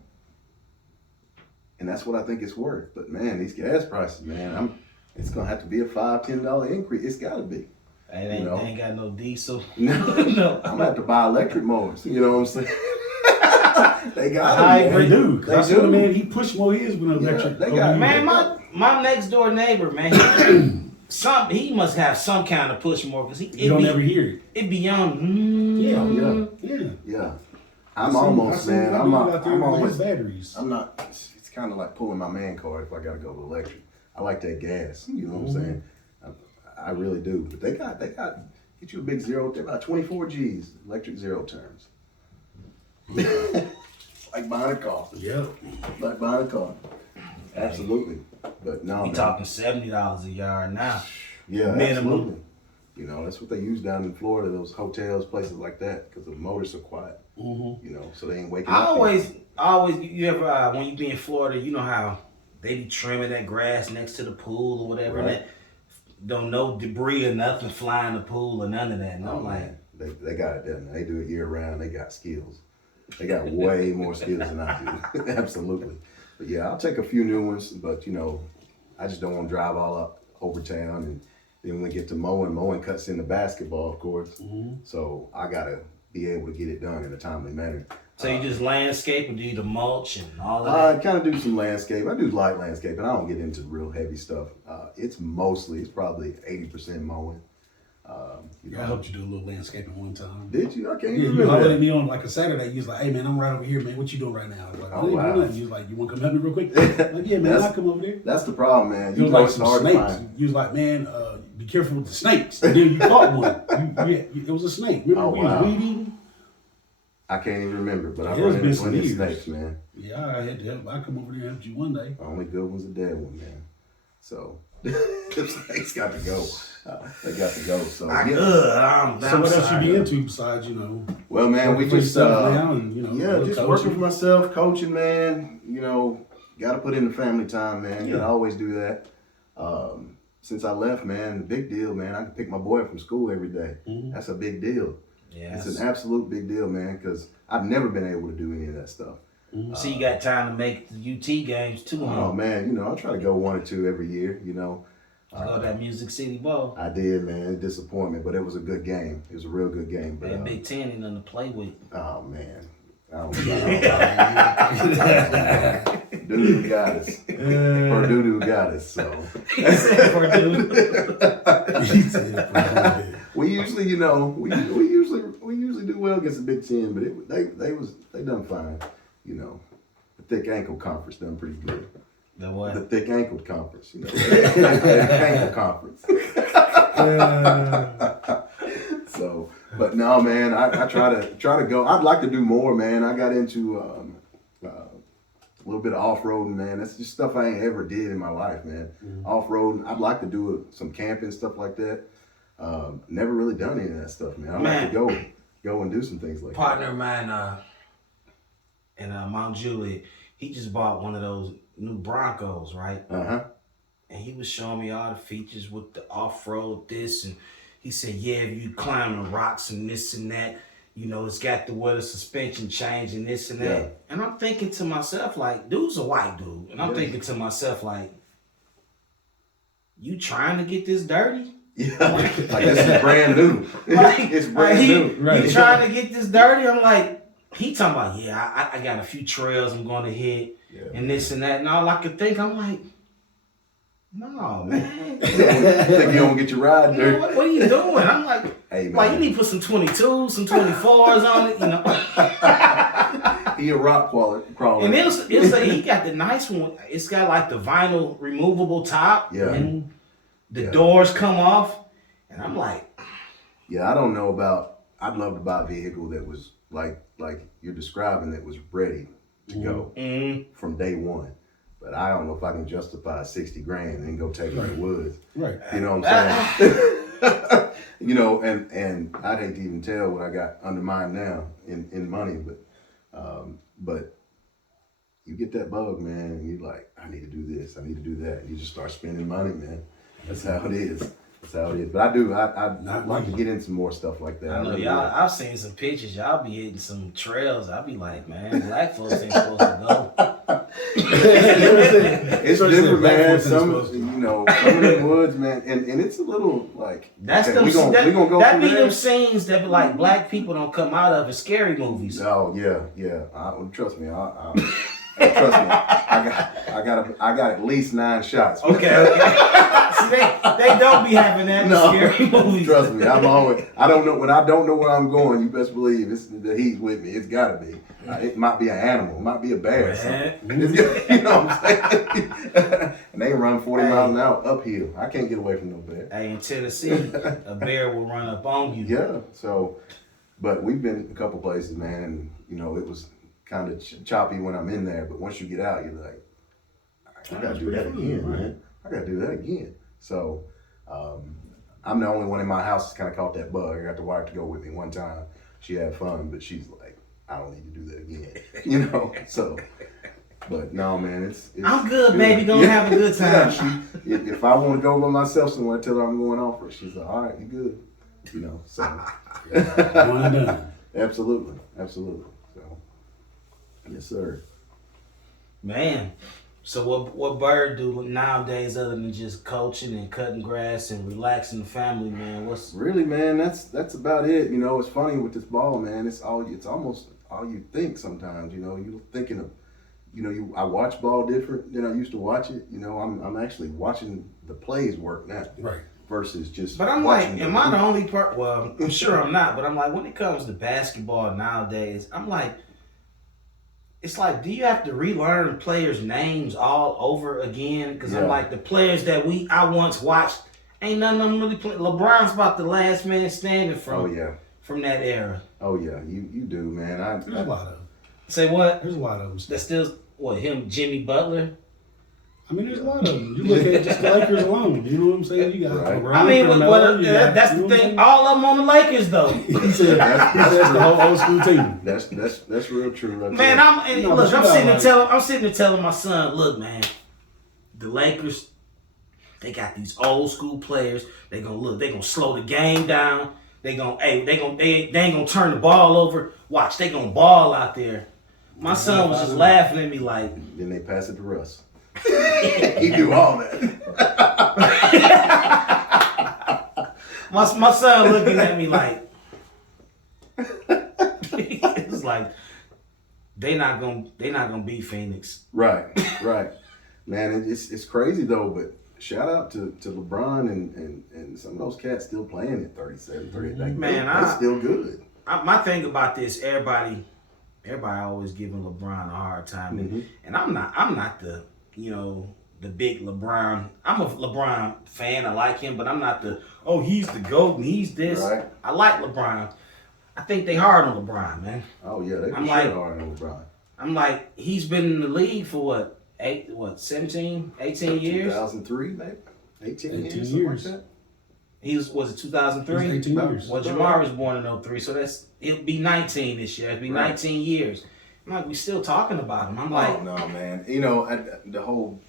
and that's what I think it's worth. But man, these gas prices, man, it's gonna have to be a $5-10 increase. It's gotta be. They ain't got no diesel. No, I'm gonna have to buy electric mowers. You know what I'm saying? They got them. I man. agree. They do. They I see the do. man. He pushed more his with an Yeah, electric. they got- Man, my next door neighbor, man, he must have some kind of push more because You don't ever hear it. it be on. Yeah. Yeah. I'm almost, man. I'm out there with almost. his batteries. I'm not. It's kind of like pulling my man card if I gotta go to electric. I like that gas. You know what I'm saying? I really do. But they got get you a big zero. They're about 24 G's electric zero terms. Like buying a car. Yep. Like buying a car. Absolutely. But no, We man. talking $70 a yard now. Yeah, minimum. absolutely. You know, that's what they use down in Florida, those hotels, places like that, because the motors are quiet. Mm-hmm. You know, so they ain't waking I up. always, you ever when you be in Florida, you know how they be trimming that grass next to the pool or whatever, and Right. that don't no debris or nothing fly in the pool or none of that. And I'm like, man, they got it done. They do it year round. They got skills. They got way more skills than I do. Absolutely. But yeah, I'll take a few new ones, but you know, I just don't want to drive all up over town. And then when we get to mowing cuts into basketball, of course. Mm-hmm. So I gotta be able to get it done in a timely manner. so you just landscape or do you the mulch and all of I that? kind of do some landscape. I do light landscape, and I don't get into real heavy stuff. It's probably 80% mowing. You I know, helped you do a little landscaping one time. did you? I can't Yeah, even you remember hollered that. at me on like a Saturday. You was like, "Hey man, I'm right over here, man. What you doing right now?" I was like, Oh, "I ain't wow. doing nothing." You was like, "You want to come help me real quick?" I'm like, yeah, man, That's- I'll come over there. That's the problem, man. You was know like it's some hard to snakes. find. You was like, "Man, be careful with the snakes." And then you caught one. It was a snake. Remember Oh, we wow. was weed eating? I can't even remember, but I It's run been into some plenty of years. snakes, man. Yeah, I had to help. I come over there and help you one day. The only good one's a dead one, man. So the snakes got to go. They got to go. So I'm yeah. So what else you sorry. be into besides, Well, man, we working for just yourself now and, a yeah, little just coaching? working for myself, coaching, man. You know, got to put in the family time, man. Yeah. Got to always do that. Since I left, man, the big deal, man. I can pick my boy up from school every day. Mhm. That's a big deal. Yes. It's an absolute big deal, man, because I've never been able to do any of that stuff. So you got time to make the UT games too, huh? Oh man, you know, I try to go 1 or 2 every year. You know, Go to that Music City Bowl. I did, man. Disappointment, but it was a good game. It was a real good game. But That Big Ten ain't nothing to play with. oh man, Doo-doo got us. Or Doo-doo got us. So He said Purdue. He said, "Purdue." we usually, you know, we usually do well against the Big Ten, but they done fine. You know, the thick ankle conference done pretty good. The what? The thick ankle conference, you know, the ankle conference. So, but no, man, I try to go. I'd like to do more, man. I got into a little bit of off-roading, man. That's just stuff I ain't ever did in my life, man. Off-roading. I'd like to do some camping, stuff like that. Never really done any of that stuff, man. I'd like to go. go and do some things like partner of mine in Mount Juliet, he just bought one of those new Broncos, right? that. And he was showing me all the features with the off-road this, and he said, yeah, if you climb the rocks and this and that, you know, it's got the weather suspension change and this and that. Yeah. And I'm thinking to myself, like, dude's a white dude. And I'm thinking to myself, like, you trying to get this dirty? Yeah, like this is brand new. Like, It's brand new. Right. He trying to get this dirty? I'm like, he talking about, yeah, I got a few trails I'm going to hit and this and that. And all I could think, I'm like, no, man. You think you don't get your ride dirty? What are you doing? I'm like, Hey, man. like, you need to put some 22s, some 24s on it, you know. He a rock crawler. And it's like, he got the nice one. It's got like the vinyl removable top. Yeah. And the doors come off. And I'm like, Yeah, I don't know about. I'd love to buy a vehicle that was like you're describing, that was ready to go from day one. But I don't know if I can justify 60 grand and then go take it to the woods. Right. You know what I'm saying? You know, and I'd hate to even tell what I got under mine now in money, but you get that bug, man, and you're like, I need to do this, I need to do that, and you just start spending money, man. That's how it is. That's how it is. But I'd like to get into some more stuff like that. I know y'all, I've seen some pictures. Y'all be hitting some trails. I'll be like, man, black folks ain't supposed to go. It's different, man. Some of them woods, man, and it's a little like That's okay, them. we gonna go that from be there. them scenes that be like black people don't come out of in scary movies. Oh yeah. Trust me, trust me. I got at least 9 shots. Okay. See, they don't be having that in scary movies. Trust me, I'm always. I don't know when I don't know where I'm going. You best believe it's the heat's with me. It's gotta be. It might be an animal. It might be a bear. Or something. You know what I'm saying? And they run 40 miles an hour uphill. I can't get away from no bear. Hey, in Tennessee, a bear will run up on you. Yeah. So, but we've been a couple places, man, and it was kind of choppy when I'm in there. But once you get out, you're like, I gotta do that again, man. I gotta do that again. So, I'm the only one in my house that's kind of caught that bug. I got the wife to go with me one time. She had fun, but she's like, I don't need to do that again. So, but no, man, it's I'm good, baby. Gonna have a good time. Yeah, if I want to go by myself somewhere, tell her I'm going off her. She's like, all right, you good. So. One and done. Absolutely. So, yes, sir. Man, so what Byrd do nowadays other than just coaching and cutting grass and relaxing the family, man? What's really, man? That's about it. It's funny with this ball, man. It's almost all you think sometimes. You're thinking of, I watch ball different than I used to watch it. I'm actually watching the plays work now. Right. Versus just. But I'm like, am I the only part? Well, I'm sure I'm not. But I'm like, when it comes to basketball nowadays, I'm like, it's like, do you have to relearn players' names all over again? Because I'm like, the players that I once watched, ain't none of them really play. LeBron's about the last man standing from that era. Oh yeah, you do, man. There's a lot of them. Say what? There's a lot of them. That's still him, Jimmy Butler. I mean, there's a lot of them. You look at just the Lakers alone. You know what I'm saying? You got LeBron, I mean, Carmelo, that's the thing. All of them on the Lakers, though. He said that's the whole old school team. That's real true. Right Man, there. I'm sitting there telling my son, look, man, the Lakers, they got these old school players. They gonna slow the game down. They ain't gonna turn the ball over. Watch, they gonna ball out there. My son was just laughing at me like. Then they pass it to Russ. He do all that. my son looking at me like. It's like they not gonna beat Phoenix. Right. Man, it's crazy though, but shout out to LeBron and some of those cats still playing at 37, 38. Like, man, that's still good. My thing about this, everybody always giving LeBron a hard time, and I'm not the the big LeBron. I'm a LeBron fan. I like him, but I'm not he's the GOAT and he's this. Right. I like LeBron. I think they hard on LeBron, man. Oh yeah, they hard on LeBron. I'm like, he's been in the league for 17, 18 years? 2003, maybe? 18 years, years. something like that. Was it 2003? 18 years. Well, Jamar was born in 03, so it'll be 19 this year. It'll be 19 years. I'm like, we still talking about him. I'm like, oh, no, man. You know, the whole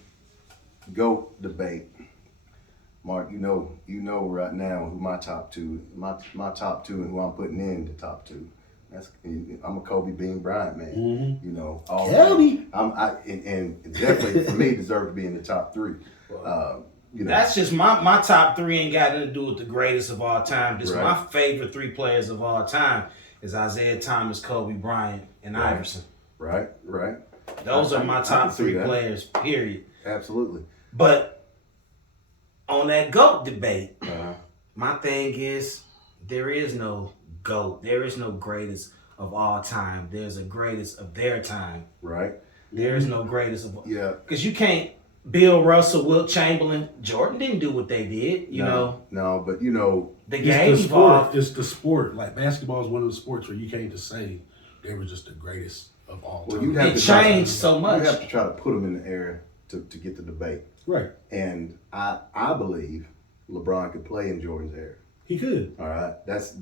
GOAT debate, Mark. You know right now who my top two, my top two, and who I'm putting in the top two. I'm a Kobe Bean Bryant man. Mm-hmm. You know, Kobe. And definitely for me deserve to be in the top three. You know, that's just my top three. Ain't got nothing to do with the greatest of all time. Just Right. my favorite three players of all time is Isaiah Thomas, Kobe Bryant, and Right. Iverson. right. Those are my I top can see three that. players. Period. Absolutely. But on that GOAT debate, Uh-huh. my thing is there is no GOAT. There is no greatest of all time. There's a greatest of their time. Right. There is no greatest of Yeah. because you can't. Bill Russell, Wilt Chamberlain, Jordan didn't do what they did. You know, No, but you know, the It's game the evolved. sport. It's the sport. Like basketball is one of the sports where you can't just say they were just the greatest of all Well, time. you have It to try- changed so you much. have to try to put them in the air to get the debate. Right. And I believe LeBron could play in Jordan's era. He could. All right, that's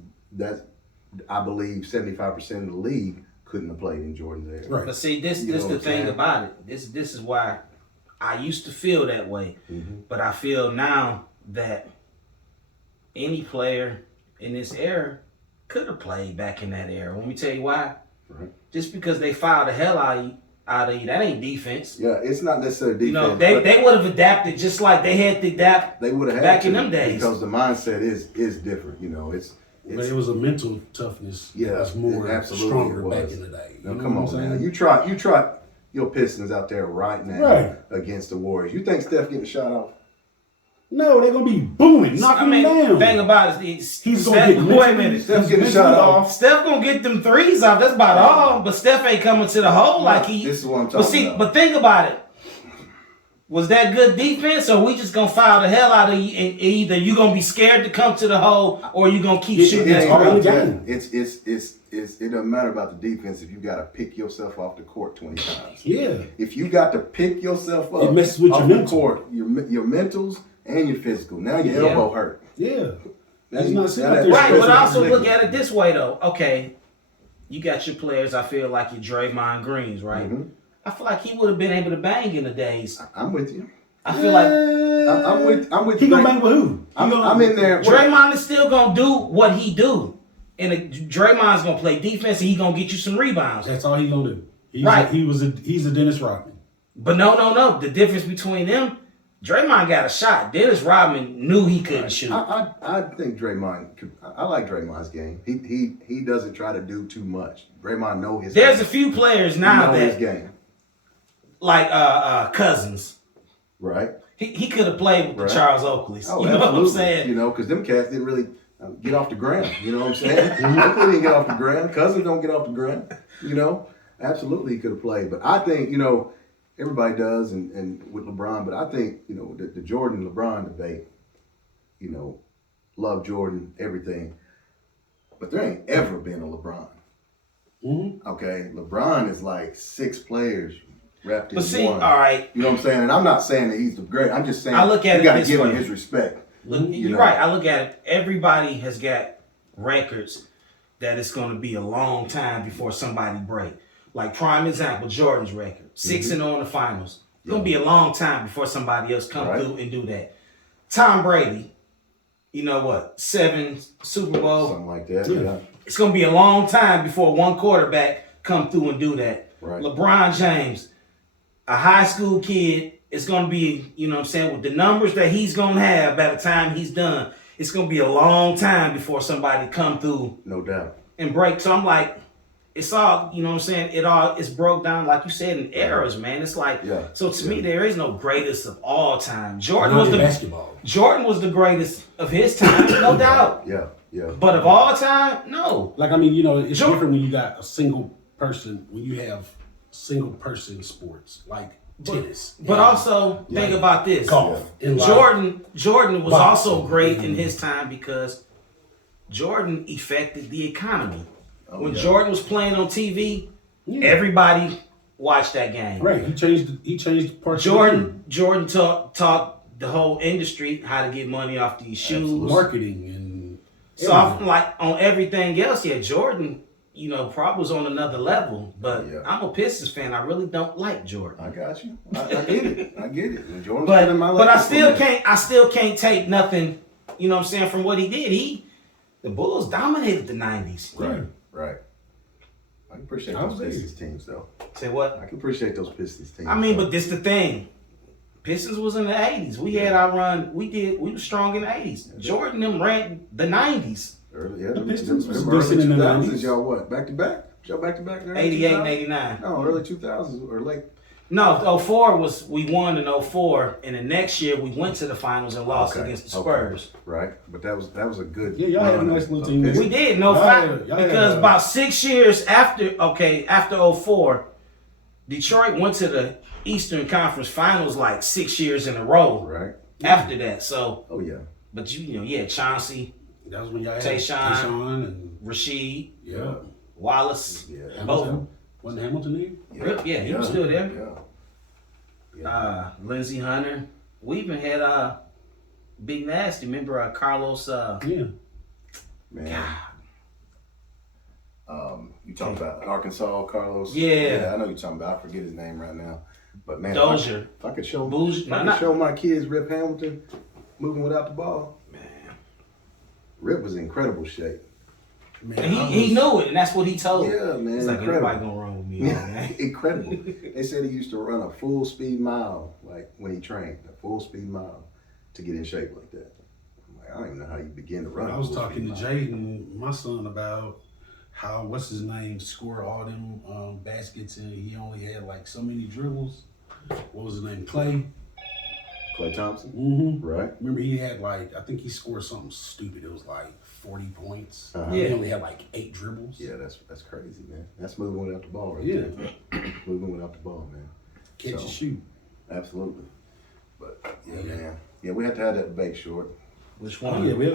I believe 75% of the league couldn't have played in Jordan's era. Right. But see, this You know the what I'm thing saying? about it. This is why I used to feel that way, Mhm. but I feel now that any player in this era could have played back in that era. Let me tell you why. Right. Just because they fouled the hell out of you, that ain't defense. Yeah, it's not necessarily defense. You know, but they would have adapted just like they had to adapt. they would have had back to, in them days. because the mindset is different. You know, But it was a mental toughness Yeah, that was more it absolutely stronger was. back in the day. Now, You know come what on I'm now. saying? You try your Pistons out there right now Right. against the Warriors. You think Steph getting shot off? No, they're gonna be booming, knocking I mean, him down. thing about it is He's Steph, gonna get wait a minute. Steph getting shot off. Steph gonna get them threes off. That's about all. But Steph ain't coming to the hole like he. This is what I'm But talking see, about. but think about it. Was that good defense, or we just gonna foul the hell out of you? And either you gonna be scared to come to the hole, or you gonna keep shooting it's that all three. in the game. It doesn't matter about the defense if you got to pick yourself off the court 20 times. Yeah. If you got to pick yourself up It messes with off your the mental. court, your mentals and your physical. Now your Yeah. elbow hurt. Yeah. Now He's you- not sitting now out that- there Right, but stressing also out. look at it this way though. Okay, you got your players. I feel like your Draymond Greens, right? Mhm. I feel like he would have been able to bang in the days. I'm with you. I feel like I'm with He you. gonna bang with who? I'm in there. Draymond is still gonna do what he do, and Draymond's gonna play defense, and he gonna get you some rebounds. That's all he gonna do. Right. He's a Dennis Rodman. But no. The difference between them, Draymond got a shot. Dennis Rodman knew he couldn't shoot. I think Draymond. I like Draymond's game. He doesn't try to do too much. Draymond know his. There's game. a few players He now know his that game. like Cousins. Right. He could have played with Right. the Charles Oakleys. Oh, You know what I'm absolutely. saying? You know, because them cats didn't really get off the ground. You know what I'm saying? Oakley didn't get off the ground. Cousins don't get off the ground. You know, absolutely he could have played. But I think, you know, everybody does, and with LeBron. But I think, you know, the Jordan LeBron debate. You know, love Jordan, everything. But there ain't ever been a LeBron. Mm-hmm. Okay, LeBron is like 6 players wrapped in But see, one. all right. You know what I'm saying? And I'm not saying that he's the great. I'm just saying I look at you it got to this give him way. his respect. Look, You you're know. right. I look at it. Everybody has got records that it's going to be a long time before somebody break. Like prime example, Jordan's record, 6-0 in the finals. It's going to be a long time before somebody else come Right. through and do that. Tom Brady, you know what? 7 Super Bowl. Something like that. Yeah. Yeah. It's going to be a long time before one quarterback come through and do that. Right. LeBron James, a high school kid, it's going to be, you know what I'm saying, with the numbers that he's going to have by the time he's done, it's going to be a long time before somebody come through No doubt. and break. So I'm like, it's all, you know what I'm saying, it's broke down, like you said, in eras, man. It's like, Yeah. so to me, there is no greatest of all time. Jordan Not was in the basketball. Jordan was the greatest of his time, no doubt. Yeah. Yeah. But of all time, no. Like, I mean, you know, it's Sure. different when you got a single person, when you have single person sports, like tennis. But and also, think about this. golf. And like- Jordan was Boxing. also great in his time because Jordan affected the economy. When yeah. Jordan was playing on TV, Yeah. everybody watched that game. Right. He changed parts of the game. Jordan taught the whole industry, how to get money off these shoes, marketing, and so I'm like on everything else. Yeah, Jordan, probably was on another level. But I'm a Pistons fan. I really don't like Jordan. I got you. I get it. I get it. And Jordan's But been in my but I life still before. can't. I still can't take nothing. You know what I'm saying, from what he did. The Bulls dominated the '90s. Right. I can appreciate those Pistons teams, though. Say what? I can appreciate those Pistons teams. I mean, but this the thing. Pistons was in the '80s. We had our run. We were strong in the '80s. Jordan them ran the '90s. Early, The Pistons was early decent in the 2000s. 90s. Y'all what? Back to back? Y'all back to back? 88 and 89. No, early 2000s or late. No, 04 was we won in 04, and the next year we went to the finals and lost against the Spurs. Right, but that was a good. Yeah, y'all had a nice little team. We did, because about 6 years after 04, Detroit went to the Eastern Conference Finals like 6 years in a row. Right. After that, so. Oh yeah. But Chauncey. That was when y'all had Tayshaun and Rasheed. yeah, Wallace. Yeah. Both. Wasn't Hamilton there? Yeah, he was still there. Yeah. Lindsey Hunter. We even had Big Nasty. Remember Carlos? Yeah. Man. You talking about Arkansas, Carlos? Yeah. I know you're talking about. I forget his name right now. But man, Dozier. if I could show, show my kids Rip Hamilton moving without the ball, man, Rip was in incredible shape. Man, and he knew it, and that's what he told. Yeah, man. He's like, incredible. Everybody gonna run with me, man. Incredible. They said he used to run a full speed mile, like when he trained, a full speed mile to get in shape like that. I'm like, I don't even know how you begin to run. I was talking to Jaden, my son, about how what's his name scored all them baskets and he only had like so many dribbles. What was his name? Klay Thompson. Mm-hmm. Right. Remember he had like I think he scored something stupid. It was like 40 points. Uh-huh. He only had like 8 dribbles. Yeah, that's crazy, man. That's moving without the ball, right Yeah. there. Moving without the ball, man. Catch and shoot. Absolutely. But yeah, man. Yeah, we have to have that debate, Short. Which one? Oh, yeah, we're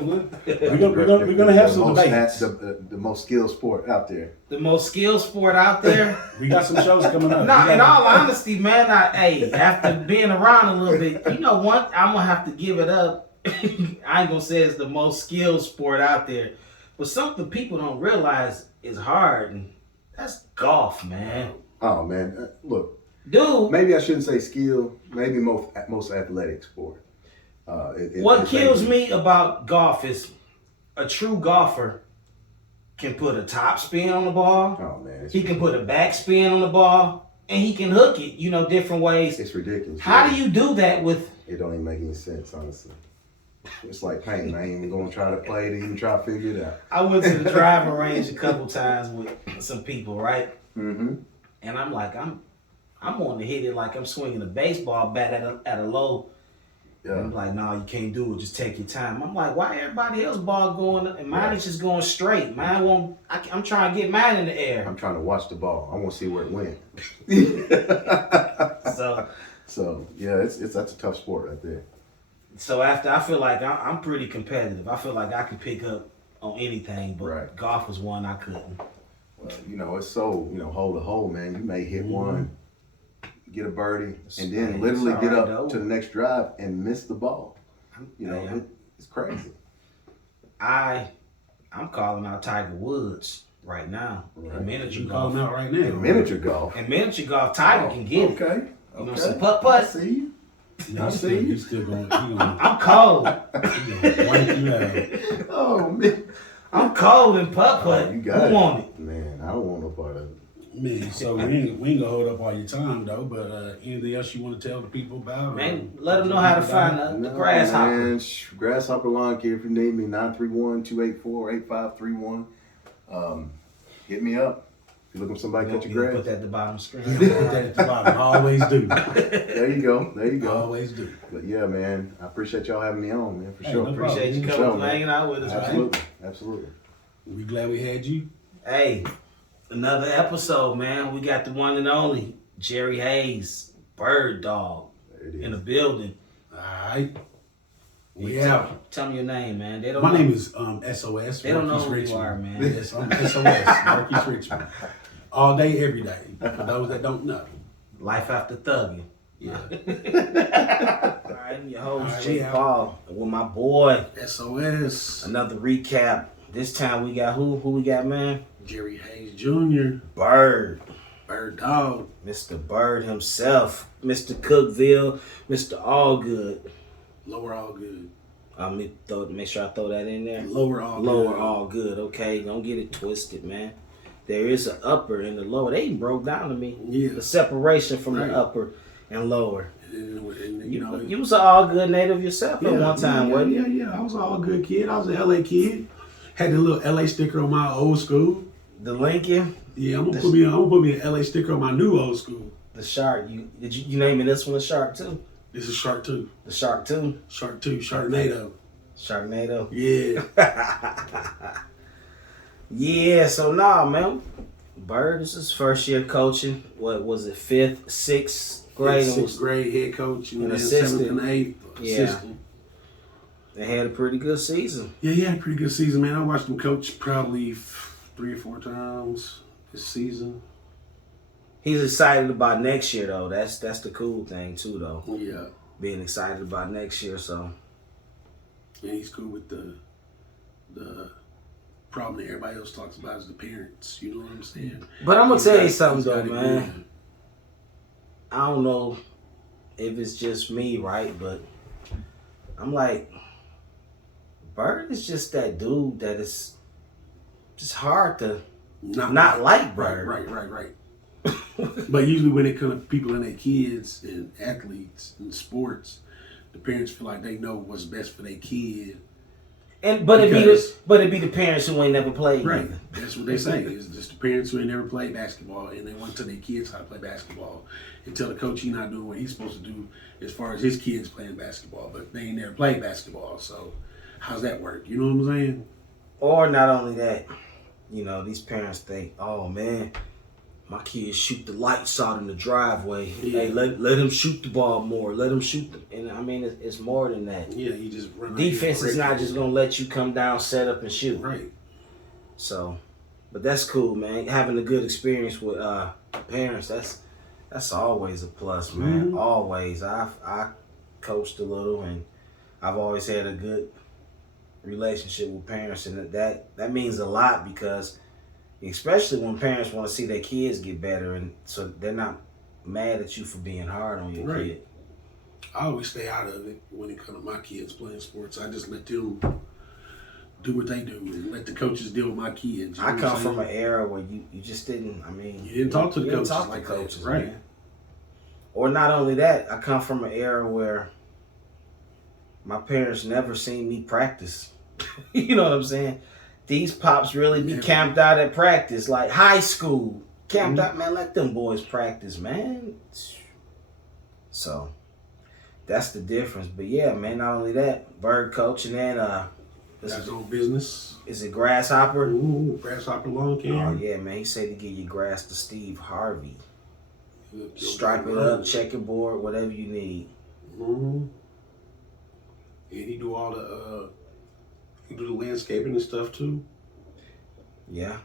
gonna have some debates. The most skilled sport out there. The most skilled sport out there. We got some shows coming up. No, in all honesty, man, after being around a little bit, I'm gonna have to give it up. I ain't gonna say it's the most skilled sport out there, but something people don't realize is hard, and that's golf, man. Oh man, look, dude. Maybe I shouldn't say skill. Maybe most athletic sport. What kills me about golf is a true golfer can put a top spin on the ball. Oh man, he can put a back spin on the ball, and he can hook it, different ways. It's ridiculous. How do you do that with? It don't even make any sense, honestly. It's like pain. I ain't even gonna try to play it, even try to figure it out. I went to the driving range a couple times with some people, right? Mm-hmm. And I'm like, I'm wanting to hit it like I'm swinging a baseball bat at a low. Yeah. I'm like, no, you can't do it. Just take your time. I'm like, why everybody else ball going and mine is just going straight? Mine won't. I'm trying to get mine in the air. I'm trying to watch the ball. I want to see where it went. So yeah, that's a tough sport right there. So after I feel like I'm pretty competitive. I feel like I can pick up on anything, but golf was one I couldn't. Well, it's so hole to hole, man. You may hit one, get a birdie, and then literally get up to the next drive and miss the ball. It's crazy. I'm calling out Tiger Woods right now. Right. In miniature golf. Calling out right now. In miniature golf. In miniature golf, Tiger can get it. Okay. Some putt-putt. I see you. I see you. He's still going. I'm cold. Blank you out. Oh man. I'm cold and putt-putt. You got Who want it? Man, I don't want no part of it. Man, so we ain't gonna hold up all your time though. But anything else you want to tell the people about? Man, let them know how to find the grasshopper. Man, grasshopper lawn care. If you need me, 931-284-8531. Hit me up. If you're looking for somebody to cut your grass. Put that at the bottom of the screen. Put that at the bottom. I always do. There you go. I always do. But yeah, man, I appreciate y'all having me on, man, for sure. No appreciate you coming hanging out with us, Absolutely. man. Absolutely. We glad we had you. Hey, another episode, man. We got the one and only Jerry Hayes, Byrd Dog, in the building. All right. We out. Tell me your name, man. They don't My know. name is SOS. They don't know who Richmond. you are, man. Yes, I'm SOS. Marquis Richmond. All day, every day. For those that don't know. Life after thugging. Yeah. All right, your host, All right, J. Paul, with my boy. SOS. Another recap. This time we got who? Who we got, man? Jerry Hayes Jr. Byrd. Bird Dog. Mr. Byrd himself. Mr. Cookville. Mr. Allgood. Lower all good. Make sure I throw that in there. Lower all good. Lower all good. Okay, don't get it twisted, man. There is an upper and the lower. They even broke down to me. Yeah. The separation from Right. the upper and lower. And, You was an all good native yourself at one time, wasn't you? Yeah. I was an all good kid. I was an LA kid. Had the little LA sticker on my old school. The Lincoln, Yeah, I'm gonna put me an LA sticker on my new old school. the Shark. You naming this one the Shark too? This is Shark 2. The Shark 2? Shark 2, Sharknado. Sharknado? Yeah. Yeah, so man. Byrd, this is first year coaching. What was it, 5th, 6th grade? Sixth grade head coach and an then assistant. 7th and 8th Yeah. assistant. They had a pretty good season. Yeah, he had a pretty good season, man. I watched him coach probably 3 or 4 times this season. He's excited about next year though. That's the cool thing too though. Yeah. Being excited about next year, so And he's cool with the problem that everybody else talks about is the parents. You know what I'm saying? but I'm gonna tell you He's something got though, it man. good. I don't know if it's just me, right? But I'm like, Byrd is just that dude that is just hard to not like Byrd. Right. But usually when it comes to people and their kids and athletes and sports, the parents feel like they know what's best for their kid. But it be the parents who ain't never played. Right. Either. That's what they say. It's just the parents who ain't never played basketball and they want to tell their kids how to play basketball and tell the coach he's not doing what he's supposed to do as far as his kids playing basketball, but they ain't never played basketball. So how's that work? You know what I'm saying? Or not only that, these parents think, oh man, my kids shoot the lights out in the driveway. Yeah. Hey, let him shoot the ball more. Let him shoot them. And I mean, it's more than that. Yeah, he just run Defense is not just gonna let you come down, set up, and shoot. right. So, but that's cool, man. Having a good experience with parents, that's always a plus, man. Mm-hmm. Always. I coached a little, and I've always had a good relationship with parents, and that means a lot because, especially when parents want to see their kids get better, and so they're not mad at you for being hard on your Right. kid. I always stay out of it when it comes to my kids playing sports. I just let them do what they do and let the coaches deal with my kids. You know I what come I'm from saying? an era where you just didn't. I mean, You didn't talk to the you didn't coaches talk to like coaches, that. Right. man. Or not only that, I come from an era where my parents never seen me practice. You know what I'm saying? These pops really be camped out at practice, like high school. Camped out, man. Let them boys practice, man. So that's the difference. But yeah, man, not only that, Byrd coach, and then Got his own business. is it Grasshopper? Ooh, grasshopper lawn care. Oh yeah, man. He said to get your grass to Steve Harvey. Look, Stripe it up, checkerboard, whatever you need. Mm-hmm. And he do all the landscaping and stuff too. Yeah.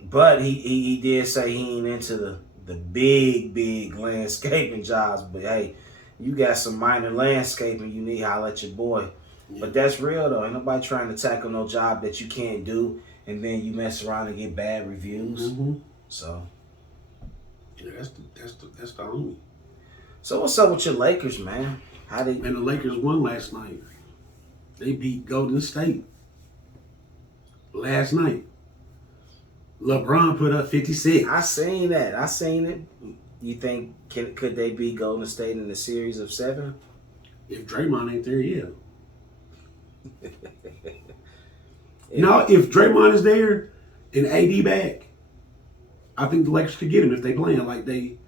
But he did say he ain't into the big landscaping jobs. But hey, you got some minor landscaping you need, holler at your boy. Yeah. But that's real though. Ain't nobody trying to tackle no job that you can't do and then you mess around and get bad reviews. Mm-hmm. So Yeah, that's the homie. So what's up with your Lakers, man? And the Lakers won last night. They beat Golden State last night. LeBron put up 56. I seen that. I seen it. You think could they beat Golden State in a series of 7? If Draymond ain't there, yeah. No, if Draymond is there and AD back, I think the Lakers could get him if they playing like they.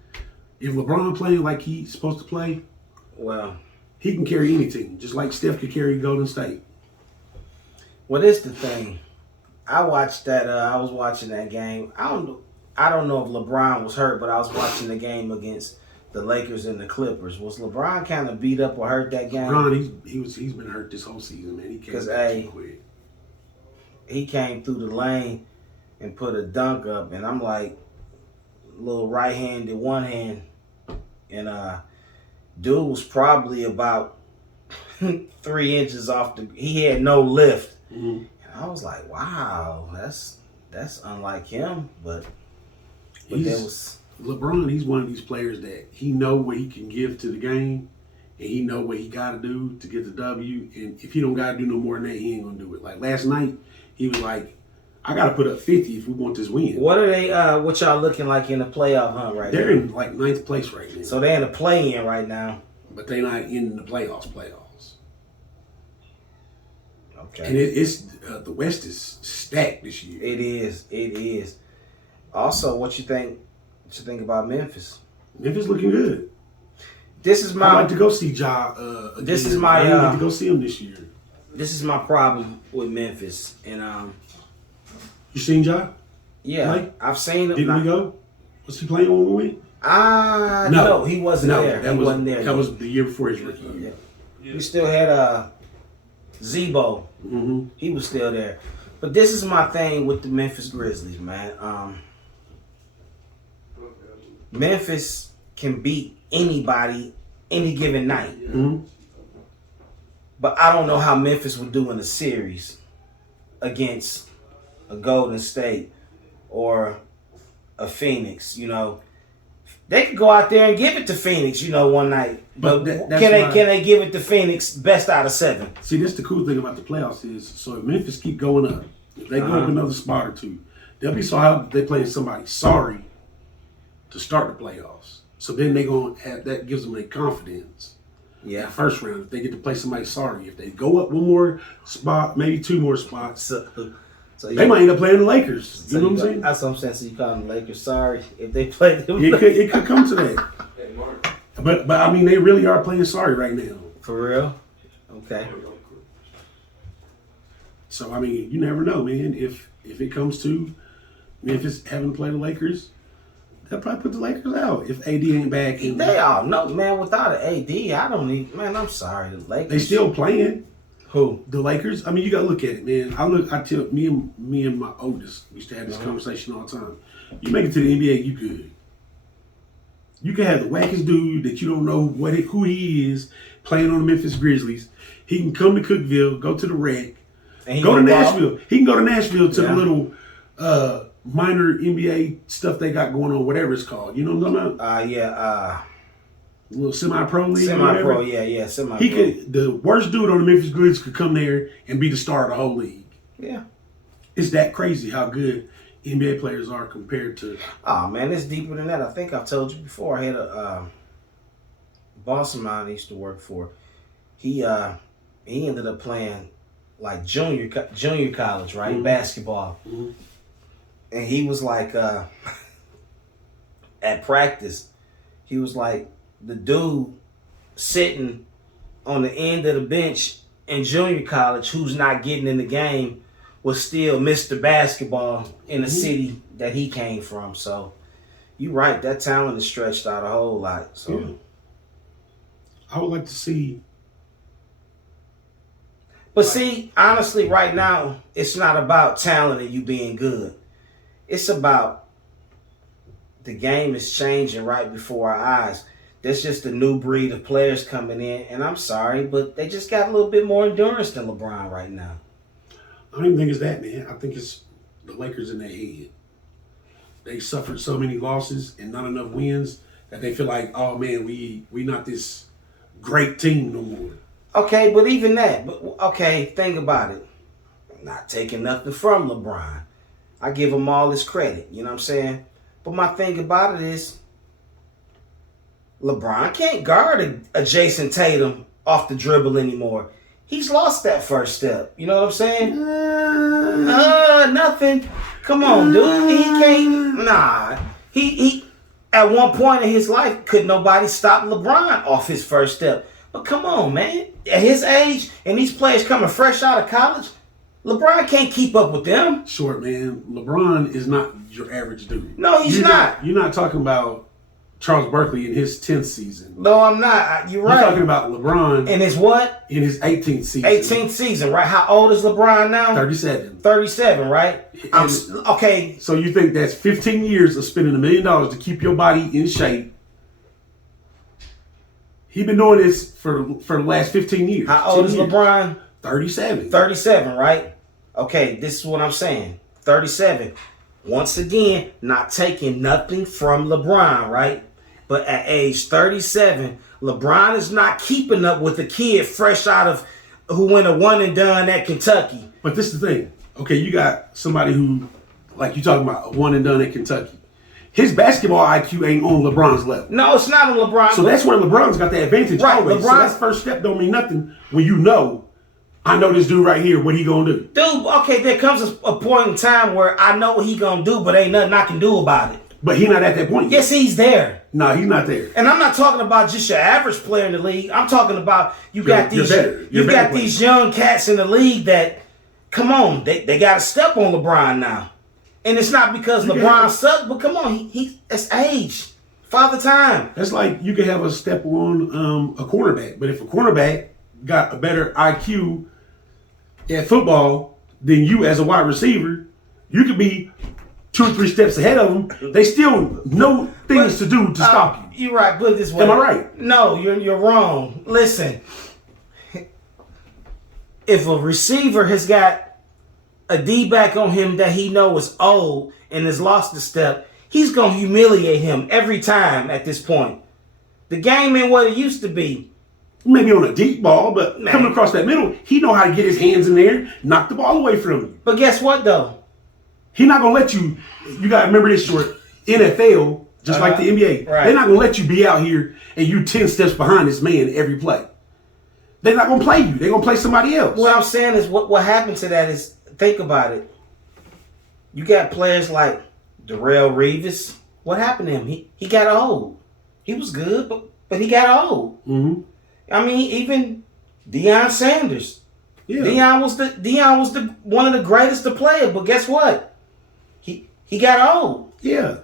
If LeBron playing like he's supposed to play, Well, he can carry any team, just like Steph could carry Golden State. well, this the thing. I watched that. I was watching that game. I don't know if LeBron was hurt, but I was watching the game against the Lakers and the Clippers. Was LeBron kind of beat up or hurt that game? LeBron, he's been hurt this whole season, man. He came back too quick. He came through the lane and put a dunk up, and I'm like, little right-handed, one hand, and dude was probably about 3 inches off the. He had no lift, and I was like, wow, that's unlike him. But there was LeBron. He's one of these players that he know what he can give to the game, and he know what he got to do to get the W. And if he don't got to do no more than that, he ain't gonna do it. Like last night, he was like, I got to put up 50 if we want this win. What are they? What y'all looking like in the playoff hunt right They're now? in like 9th place right now. So they're in the play-in right now. But they're not in the playoffs. Okay. And it's the West is stacked this year. It is. Also, what you think about Memphis? Memphis looking good. This is my. I'd like to go see Ja. This again. is my. I didn't get to go see him this year. This is my problem with Memphis, and You seen Ja? yeah, Play? I've seen him. Didn't we go? Was he playing when we went? No, he wasn't there. That Wasn't there. That was the year before his rookie year. Yeah. We still had Zebo. Mm-hmm. He was still there. But this is my thing with the Memphis Grizzlies, man. Memphis can beat anybody any given night. Mm-hmm. But I don't know how Memphis would do in a series against a Golden State or a Phoenix, you know. They could go out there and give it to Phoenix, you know, one night. But can they give it to Phoenix best out of 7? See, that's the cool thing about the playoffs is, so if Memphis keep going up, if they go up another spot or two, they'll be so how they playing somebody sorry to start the playoffs. So then they gonna have that gives them their confidence. Yeah. First round, if they get to play somebody sorry, if they go up one more spot, maybe 2 more spots, So they might end up playing the Lakers. You know what I'm saying? That's what I'm saying. So you call them the Lakers sorry if they play them. It could come to that. But I mean, they really are playing sorry right now. For real? Okay. So I mean, you never know, man. If it comes to Memphis having to play the Lakers, they'll probably put the Lakers out if AD ain't back. They all know, man. Without an AD, I don't need. Man, I'm sorry. The Lakers. They still playing. Who? The Lakers. I mean, you gotta look at it, man. I tell me and my oldest, we used to have this conversation all the time. You make it to the NBA, you good. You can have the wackest dude that you don't know who he is playing on the Memphis Grizzlies. He can come to Cookeville, go to the rec, go to Nashville. He can go to Nashville to the little minor NBA stuff they got going on, whatever it's called. You know what I'm talking about? A little semi-pro league. Semi-pro, yeah, semi-pro. He could. The worst dude on the Memphis Grizzlies could come there and be the star of the whole league. Yeah. It's that crazy how good NBA players are compared to. Oh man, it's deeper than that. I think I've told you before. I had a boss of mine I used to work for. He ended up playing like junior college, right? Mm-hmm. Basketball. Mm-hmm. And he was like at practice, he was like the dude sitting on the end of the bench in junior college who's not getting in the game was still Mr. Basketball in the city that he came from. So you're right, that talent is stretched out a whole lot. So yeah. I would like to see. But see, honestly, right now, it's not about talent and you being good. It's about the game is changing right before our eyes. There's just a new breed of players coming in, and I'm sorry, but they just got a little bit more endurance than LeBron right now. I don't even think it's that, man. I think it's the Lakers in their head. They suffered so many losses and not enough wins that they feel like, oh man, we not this great team no more. Okay, but even that, think about it. I'm not taking nothing from LeBron. I give him all his credit, you know what I'm saying? But my thing about it is, LeBron can't guard a Jason Tatum off the dribble anymore. He's lost that first step. You know what I'm saying? Nothing. Come on, dude. He can't. Nah. He at one point in his life, could nobody stop LeBron off his first step. But come on, man. At his age, and these players coming fresh out of college, LeBron can't keep up with them. Short, man. LeBron is not your average dude. No, he's not. You're not talking about Charles Barkley in his 10th season. No, I'm not. You're right. You're talking about LeBron in his what? In his 18th season. 18th season, right? How old is LeBron now? 37. 37, right? Okay. So you think that's 15 years of spending $1 million to keep your body in shape? He been doing this for the last 15 years. How old is LeBron? 37. 37, right? Okay, this is what I'm saying. 37. Once again, not taking nothing from LeBron, right? But at age 37, LeBron is not keeping up with the kid fresh out of who went a one and done at Kentucky. But this is the thing. Okay, you got somebody who, like you talking about, a one and done at Kentucky. His basketball IQ ain't on LeBron's level. No, it's not on LeBron. So that's where LeBron's got the advantage right, always. So that first step don't mean nothing when you know, I know this dude right here, what he gonna do. Dude, okay, there comes a point in time where I know what he gonna do, but ain't nothing I can do about it. But he not at that point yet. Yes, he's there. No, he's not there. And I'm not talking about just your average player in the league. I'm talking about you got these young cats in the league that, come on, they got to step on LeBron now. And it's not because LeBron sucks, but come on, it's age, father time. That's like you could have a step on a cornerback, but if a cornerback got a better IQ at football than you as a wide receiver, you could be 2 or 3 steps ahead of them. They still know things to do to stop you. You're right. Put it this way. Am I right? No, you're wrong. Listen, if a receiver has got a D-back on him that he knows is old and has lost a step, he's going to humiliate him every time at this point. The game ain't what it used to be. Maybe on a deep ball, but coming across that middle, he know how to get his hands in there, knock the ball away from you. But guess what, though? He's not going to let you, you got to remember this short, NFL, just like the NBA, they're not going to let you be out here and you 10 steps behind this man every play. They're not going to play you. They're going to play somebody else. What I'm saying is what happened to that is, think about it. You got players like Darrelle Revis. What happened to him? He got old. He was good, but he got old. Mm-hmm. I mean, even Deion Sanders. Yeah. Deion was the one of the greatest to play it, but guess what? He got old. Yeah.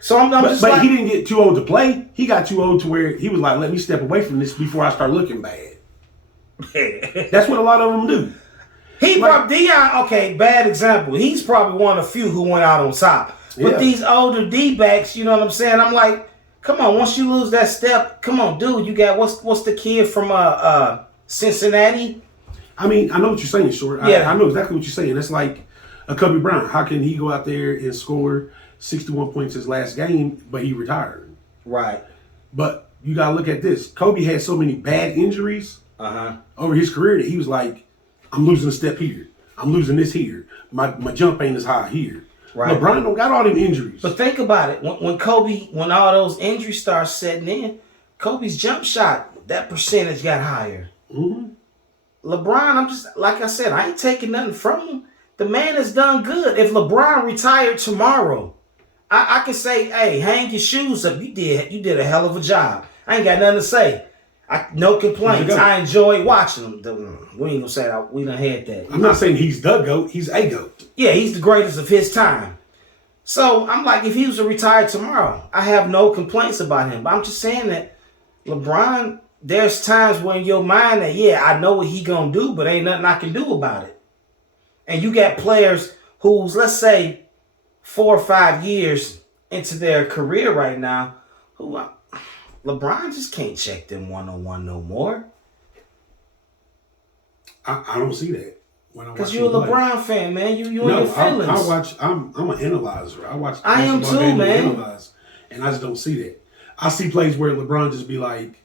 So I'm just but like, he didn't get too old to play. He got too old to where he was like, let me step away from this before I start looking bad. That's what a lot of them do. Deion, okay, bad example. He's probably one of the few who went out on top. But these older D-backs, you know what I'm saying? I'm like, come on, once you lose that step, come on, dude, you got, what's the kid from Cincinnati? I mean, I know what you're saying, Short. Yeah. I know exactly what you're saying. It's like a Kobe Bryant. How can he go out there and score 61 points his last game, but he retired? Right. But you got to look at this. Kobe had so many bad injuries over his career that he was like, I'm losing a step here. I'm losing this here. My jump ain't as high here. Right. LeBron don't got all them injuries. But think about it. When all those injuries start setting in, Kobe's jump shot, that percentage got higher. Mm-hmm. LeBron, I'm just, like I said, I ain't taking nothing from him. The man has done good. If LeBron retired tomorrow, I can say, hey, hang your shoes up. You did a hell of a job. I ain't got nothing to say. No complaints. I enjoy watching him. We ain't gonna say that. We done had that. I'm not saying he's the GOAT. He's a GOAT. Yeah, he's the greatest of his time. So I'm like, if he was to retire tomorrow, I have no complaints about him. But I'm just saying that LeBron, there's times when in your mind that, yeah, I know what he gonna do, but ain't nothing I can do about it. And you got players who's, let's say, 4 or 5 years into their career right now, who LeBron just can't check them one-on-one no more. I don't see that. Because you're a LeBron fan, man. You in your feelings. I watch. I'm an analyzer. I watch. I am too, man. Analyze, and I just don't see that. I see plays where LeBron just be like,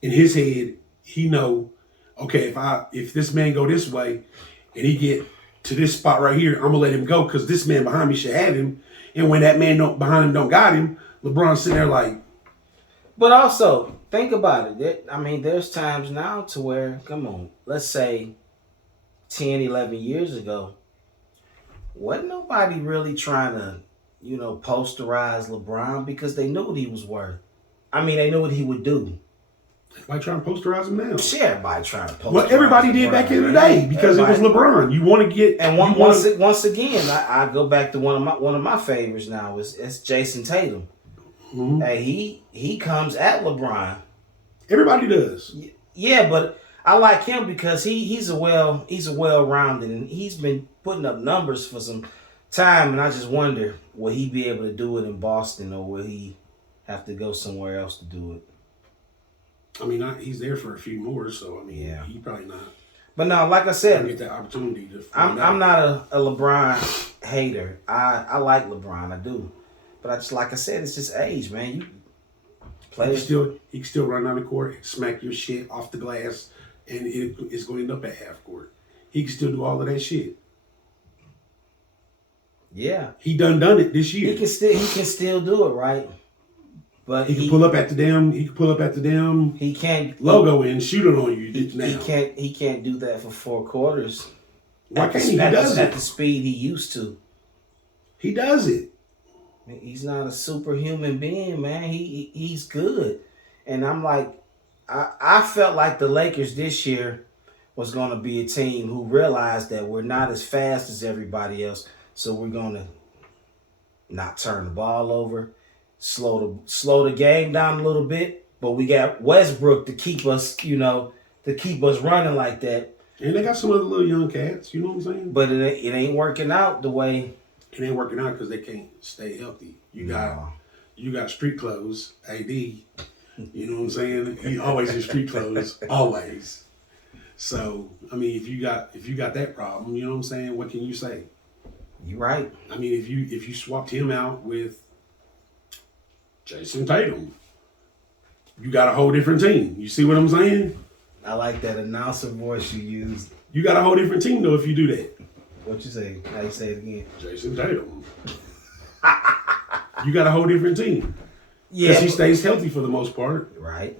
in his head, he know, okay, if this man go this way, and he get to this spot right here, I'm gonna let him go because this man behind me should have him. And when that man behind him don't got him, LeBron's sitting there like. But also, think about it. There's times now to where, come on, let's say 10, 11 years ago, wasn't nobody really trying to, posterize LeBron because they knew what he was worth. They knew what he would do. Everybody trying to posterize him now. Shit, everybody trying to posterize him. Well, everybody did back in the day because it was LeBron. You want to get... And once again, I go back to one of my favorites now. It's Jason Tatum. Mm-hmm. Hey, he comes at LeBron. Everybody does. Yeah, but I like him because he's a well-rounded, and he's been putting up numbers for some time, and I just wonder, will he be able to do it in Boston, or will he have to go somewhere else to do it? I mean, he's there for a few more, so I mean, Yeah. he probably not. But no, like I Gonna said, get that opportunity to. I'm not a LeBron hater. I like LeBron, I do. But I just like I said, it's just age, man. You play He can still run down the court, smack your shit off the glass, and it's going to end up at half court. He can still do all of that shit. Yeah. He done it this year. He can still do it, right? But he can pull up at the damn. He can't logo and shoot it on you. He can't do that for 4 quarters. Why can't he? He does it at the speed he used to. He does it. He's not a superhuman being, man. He's good, and I'm like, I felt like the Lakers this year was going to be a team who realized that we're not as fast as everybody else, so we're going to not turn the ball over. Slow the game down a little bit, but we got Westbrook to keep us, running like that. And they got some other little young cats, you know what I'm saying? But it ain't working out the way. It ain't working out because they can't stay healthy. You got street clothes, AD. You know what I'm saying? He always in street clothes, always. So I mean, if you got that problem, you know what I'm saying? What can you say? You're right. I mean, if you swapped him out with Jason Tatum, you got a whole different team. You see what I'm saying? I like that announcer voice you used. You got a whole different team though if you do that. What you say? How you say it again? Jason Tatum. You got a whole different team. Yeah. Because he stays healthy for the most part. Right.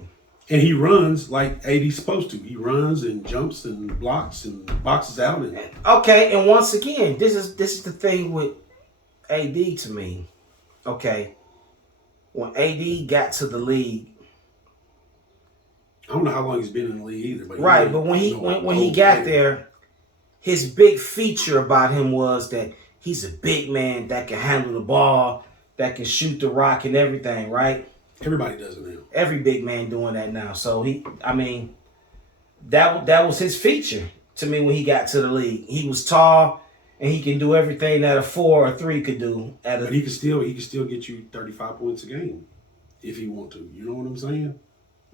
And he runs like AD's supposed to. He runs and jumps and blocks and boxes out. Okay, and once again, this is the thing with AD to me. Okay. When AD got to the league, I don't know how long he's been in the league either. But right, but when he got there, his big feature about him was that he's a big man that can handle the ball, that can shoot the rock and everything, right? Everybody does it now. Every big man doing that now. So that was his feature to me when he got to the league. He was tall and he can do everything that a 4 or 3 could do. But he can still get you 35 points a game if he want to. You know what I'm saying?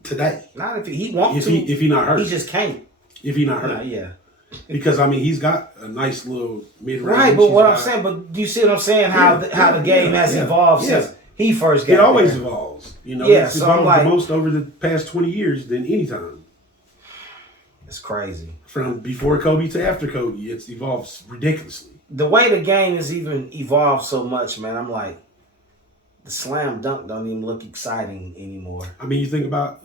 Today. Not if he wants to. If he not hurt. He just can't. If he not hurt. Yeah. Because he's got a nice little mid-range. Right, but what I'm saying, but do you see what I'm saying? How the game has evolved since he first got it always there. evolves. Yeah, it's so evolved I'm like, the most over the past 20 years than any time. It's crazy. From before Kobe to after Kobe, it's evolved ridiculously. The way the game has even evolved so much, man, I'm like, the slam dunk don't even look exciting anymore. I mean, you think about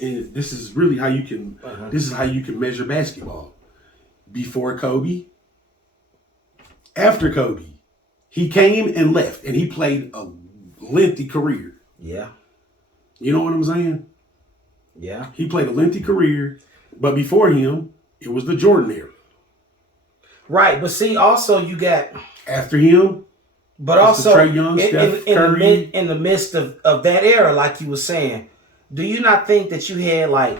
and this is really how you can. This is how you can measure basketball. Before Kobe, after Kobe, he came and left, and he played a lengthy career. Yeah. You know what I'm saying? Yeah. He played a lengthy career, but before him, it was the Jordan era. Right, but see, also you got after him, but also Trae Young, Steph Curry. in the midst of that era, like you were saying, do you not think that you had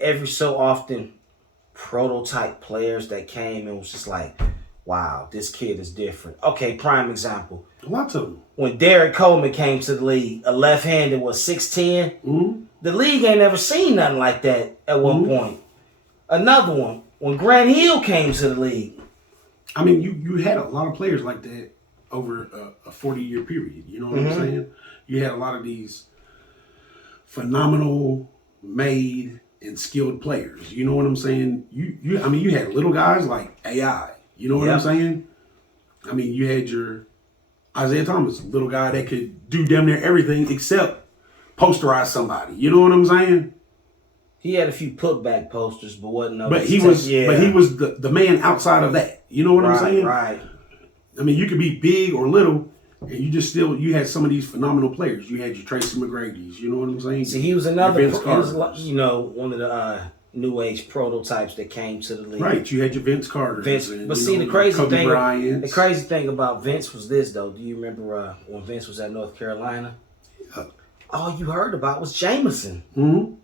every so often prototype players that came and was just like, wow, this kid is different. Okay, prime example. Lots of them. When Derek Coleman came to the league, a left-handed was 6'10". Mm-hmm. The league ain't never seen nothing like that at one point. Another one, when Grant Hill came to the league. I mean, you had a lot of players like that over a 40-year period. You know what I'm saying? You had a lot of these phenomenal made and skilled players. You know what I'm saying? You had little guys like AI. You know what I'm saying? I mean, you had your Isaiah Thomas, little guy that could do damn near everything except posterize somebody. You know what I'm saying? He had a few putback posters, but wasn't no. But he was the man outside of that. You know what I'm saying? Right. I mean, you could be big or little, and you had some of these phenomenal players. You had your Tracy McGrady's. You know what I'm saying? See, he was another. He was, one of the new age prototypes that came to the league. Right. You had your Vince Carter. But see, the crazy thing about Vince was this though. Do you remember when Vince was at North Carolina? Yeah. All you heard about was Jameson. Mm-hmm.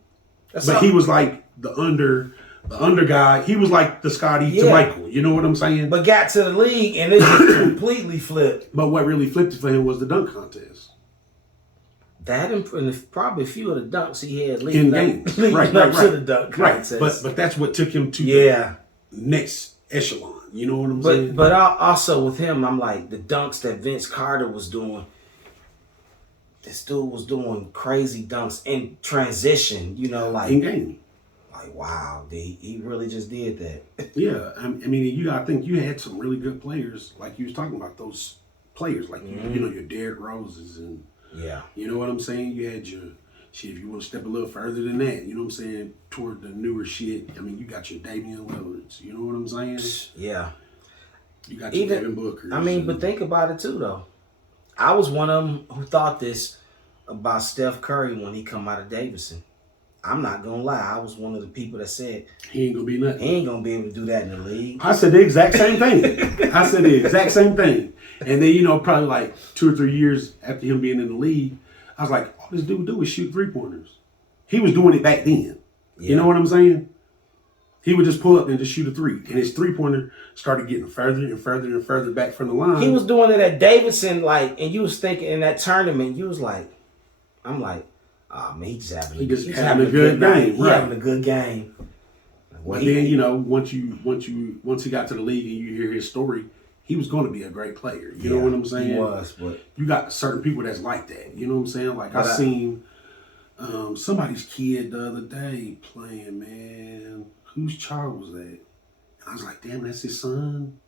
But he was like the under guy. He was like the Scotty to Michael. You know what I'm saying? But got to the league and it just completely flipped. But what really flipped it for him was the dunk contest. That and probably a few of the dunks he had in leading games. up, Right. to the dunk Right. contest. But that's what took him to yeah. the next echelon. You know what I'm saying? But also with him, I'm like, the dunks that Vince Carter was doing, this dude was doing crazy dunks in transition, like in game. Like, wow, he really just did that. Yeah, I mean, you gotta think you had some really good players, like you was talking about those players, like your Derrick Roses and Yeah. you know what I'm saying. You had your shit. If you want to step a little further than that, you know what I'm saying, toward the newer shit. I mean, you got your Damian Lillards. You know what I'm saying? Yeah. You got your Devin Booker. I mean, but think about it too, though. I was one of them who thought this about Steph Curry when he come out of Davidson. I'm not gonna lie. I was one of the people that said he ain't gonna be nothing. He ain't gonna be able to do that in the league. I said the exact same thing. I said the exact same thing. And then, probably like 2 or 3 years after him being in the league, I was like, all this dude do is shoot 3-pointers. He was doing it back then. Yeah. You know what I'm saying? He would just pull up and just shoot a 3. And his 3-pointer started getting further and further and further back from the line. He was doing it at Davidson, and you was thinking in that tournament, you was like, I'm like, oh man, he's having a good game. He's having a good game. But then, once he got to the league and you hear his story, he was going to be a great player. You know what I'm saying? He was, but you got certain people that's like that. You know what I'm saying? Like I seen somebody's kid the other day playing, man. Whose child was that? And I was like, damn, that's his son.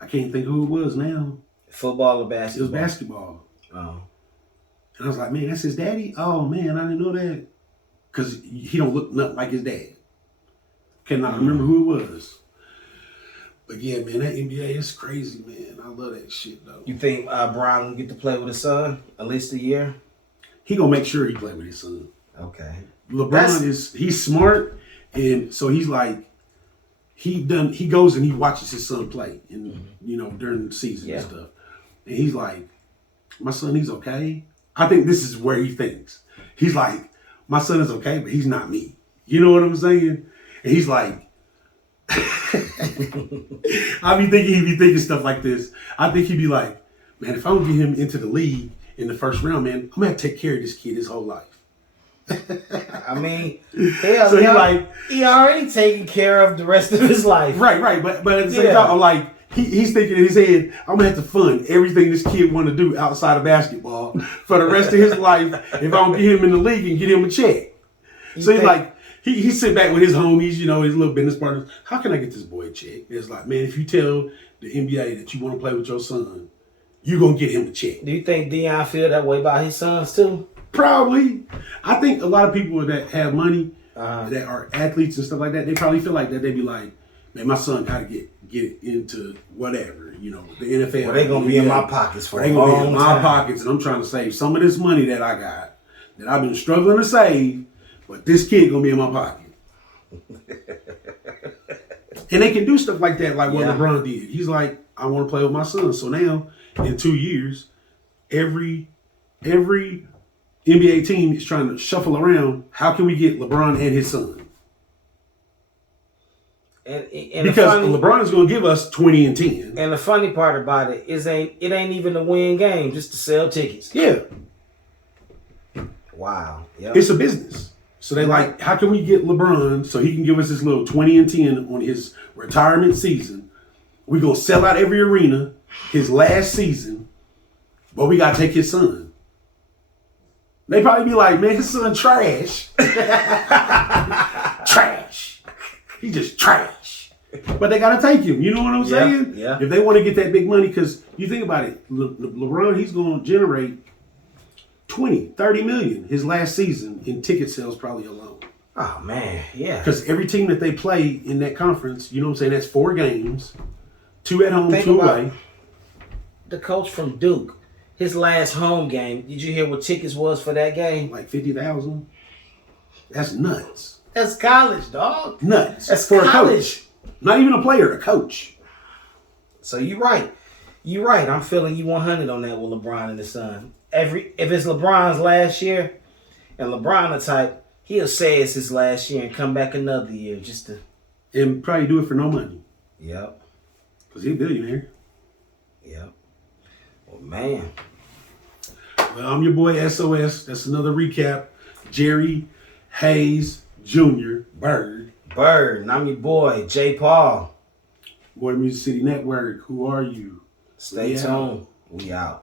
I can't think who it was now. Football or basketball? It was basketball. Oh. And I was like, man, that's his daddy? Oh, man, I didn't know that. Because he don't look nothing like his dad. Cannot remember who it was. But yeah, man, that NBA is crazy, man. I love that shit, though. You think Brian will get to play with his son at least a year? He gonna make sure he play with his son. Okay. LeBron he's smart, and so he's like, he goes and he watches his son play, and during the season and stuff, and he's like, my son, he's okay. I think this is where he thinks. He's like, my son is okay, but he's not me. You know what I'm saying? And he's like, he'd be thinking stuff like this. I think he'd be like, man, if I don't get him into the league in the first round, man, I'm gonna have to take care of this kid his whole life. I mean, hell, so he already taking care of the rest of his life. Right. But at the same time, I'm like, he's thinking in his head, I'm gonna have to fund everything this kid want to do outside of basketball for the rest of his life if I don't get him in the league and get him a check. So he's like, he sit back with his homies, his little business partners. How can I get this boy a check? It's like, man, if you tell the NBA that you want to play with your son, you're gonna get him a check. Do you think Deion feel that way about his sons too? Probably. I think a lot of people that have money, that are athletes and stuff like that, they probably feel like that. They be like, man, my son got to get into whatever, the NFL. Well, they going to be in my pockets for a long time. They going to be in my pockets, and I'm trying to save some of this money that I got, that I've been struggling to save, but this kid going to be in my pocket. And they can do stuff like that, like what LeBron did. He's like, I want to play with my son. So now, in 2 years, every NBA team is trying to shuffle around. How can we get LeBron and his son? And because LeBron is going to give us 20 and 10. And the funny part about it is it ain't even a win game, just to sell tickets. Yeah. Wow. Yep. It's a business. So they like, how can we get LeBron so he can give us his little 20 and 10 on his retirement season? We're going to sell out every arena his last season, but we got to take his son. They probably be like, man, his son trash. Trash. He just trash. But they got to take him. You know what I'm saying? Yeah. If they want to get that big money, because you think about it, LeBron, he's going to generate 20, 30 million his last season in ticket sales probably alone. Oh, man, yeah. Because every team that they play in that conference, you know what I'm saying, that's 4 games, 2 at home, 2 away. The coach from Duke, his last home game, did you hear what tickets was for that game? Like 50,000. That's nuts. That's college, dog. Nuts. That's for college. A coach. Not even a player, a coach. So you're right. You're right. I'm feeling you 100 on that with LeBron and his son. If it's LeBron's last year, and LeBron the type, he'll say it's his last year and come back another year just to... And probably do it for no money. Yep. Because he's a billionaire. Yep. Well, man. Well, I'm your boy SOS. That's another recap. Jerry Hayes Jr. Byrd. Byrd, and I'm your boy, J. Paul. Boy Music City Network. Who are you? Stay tuned. We out.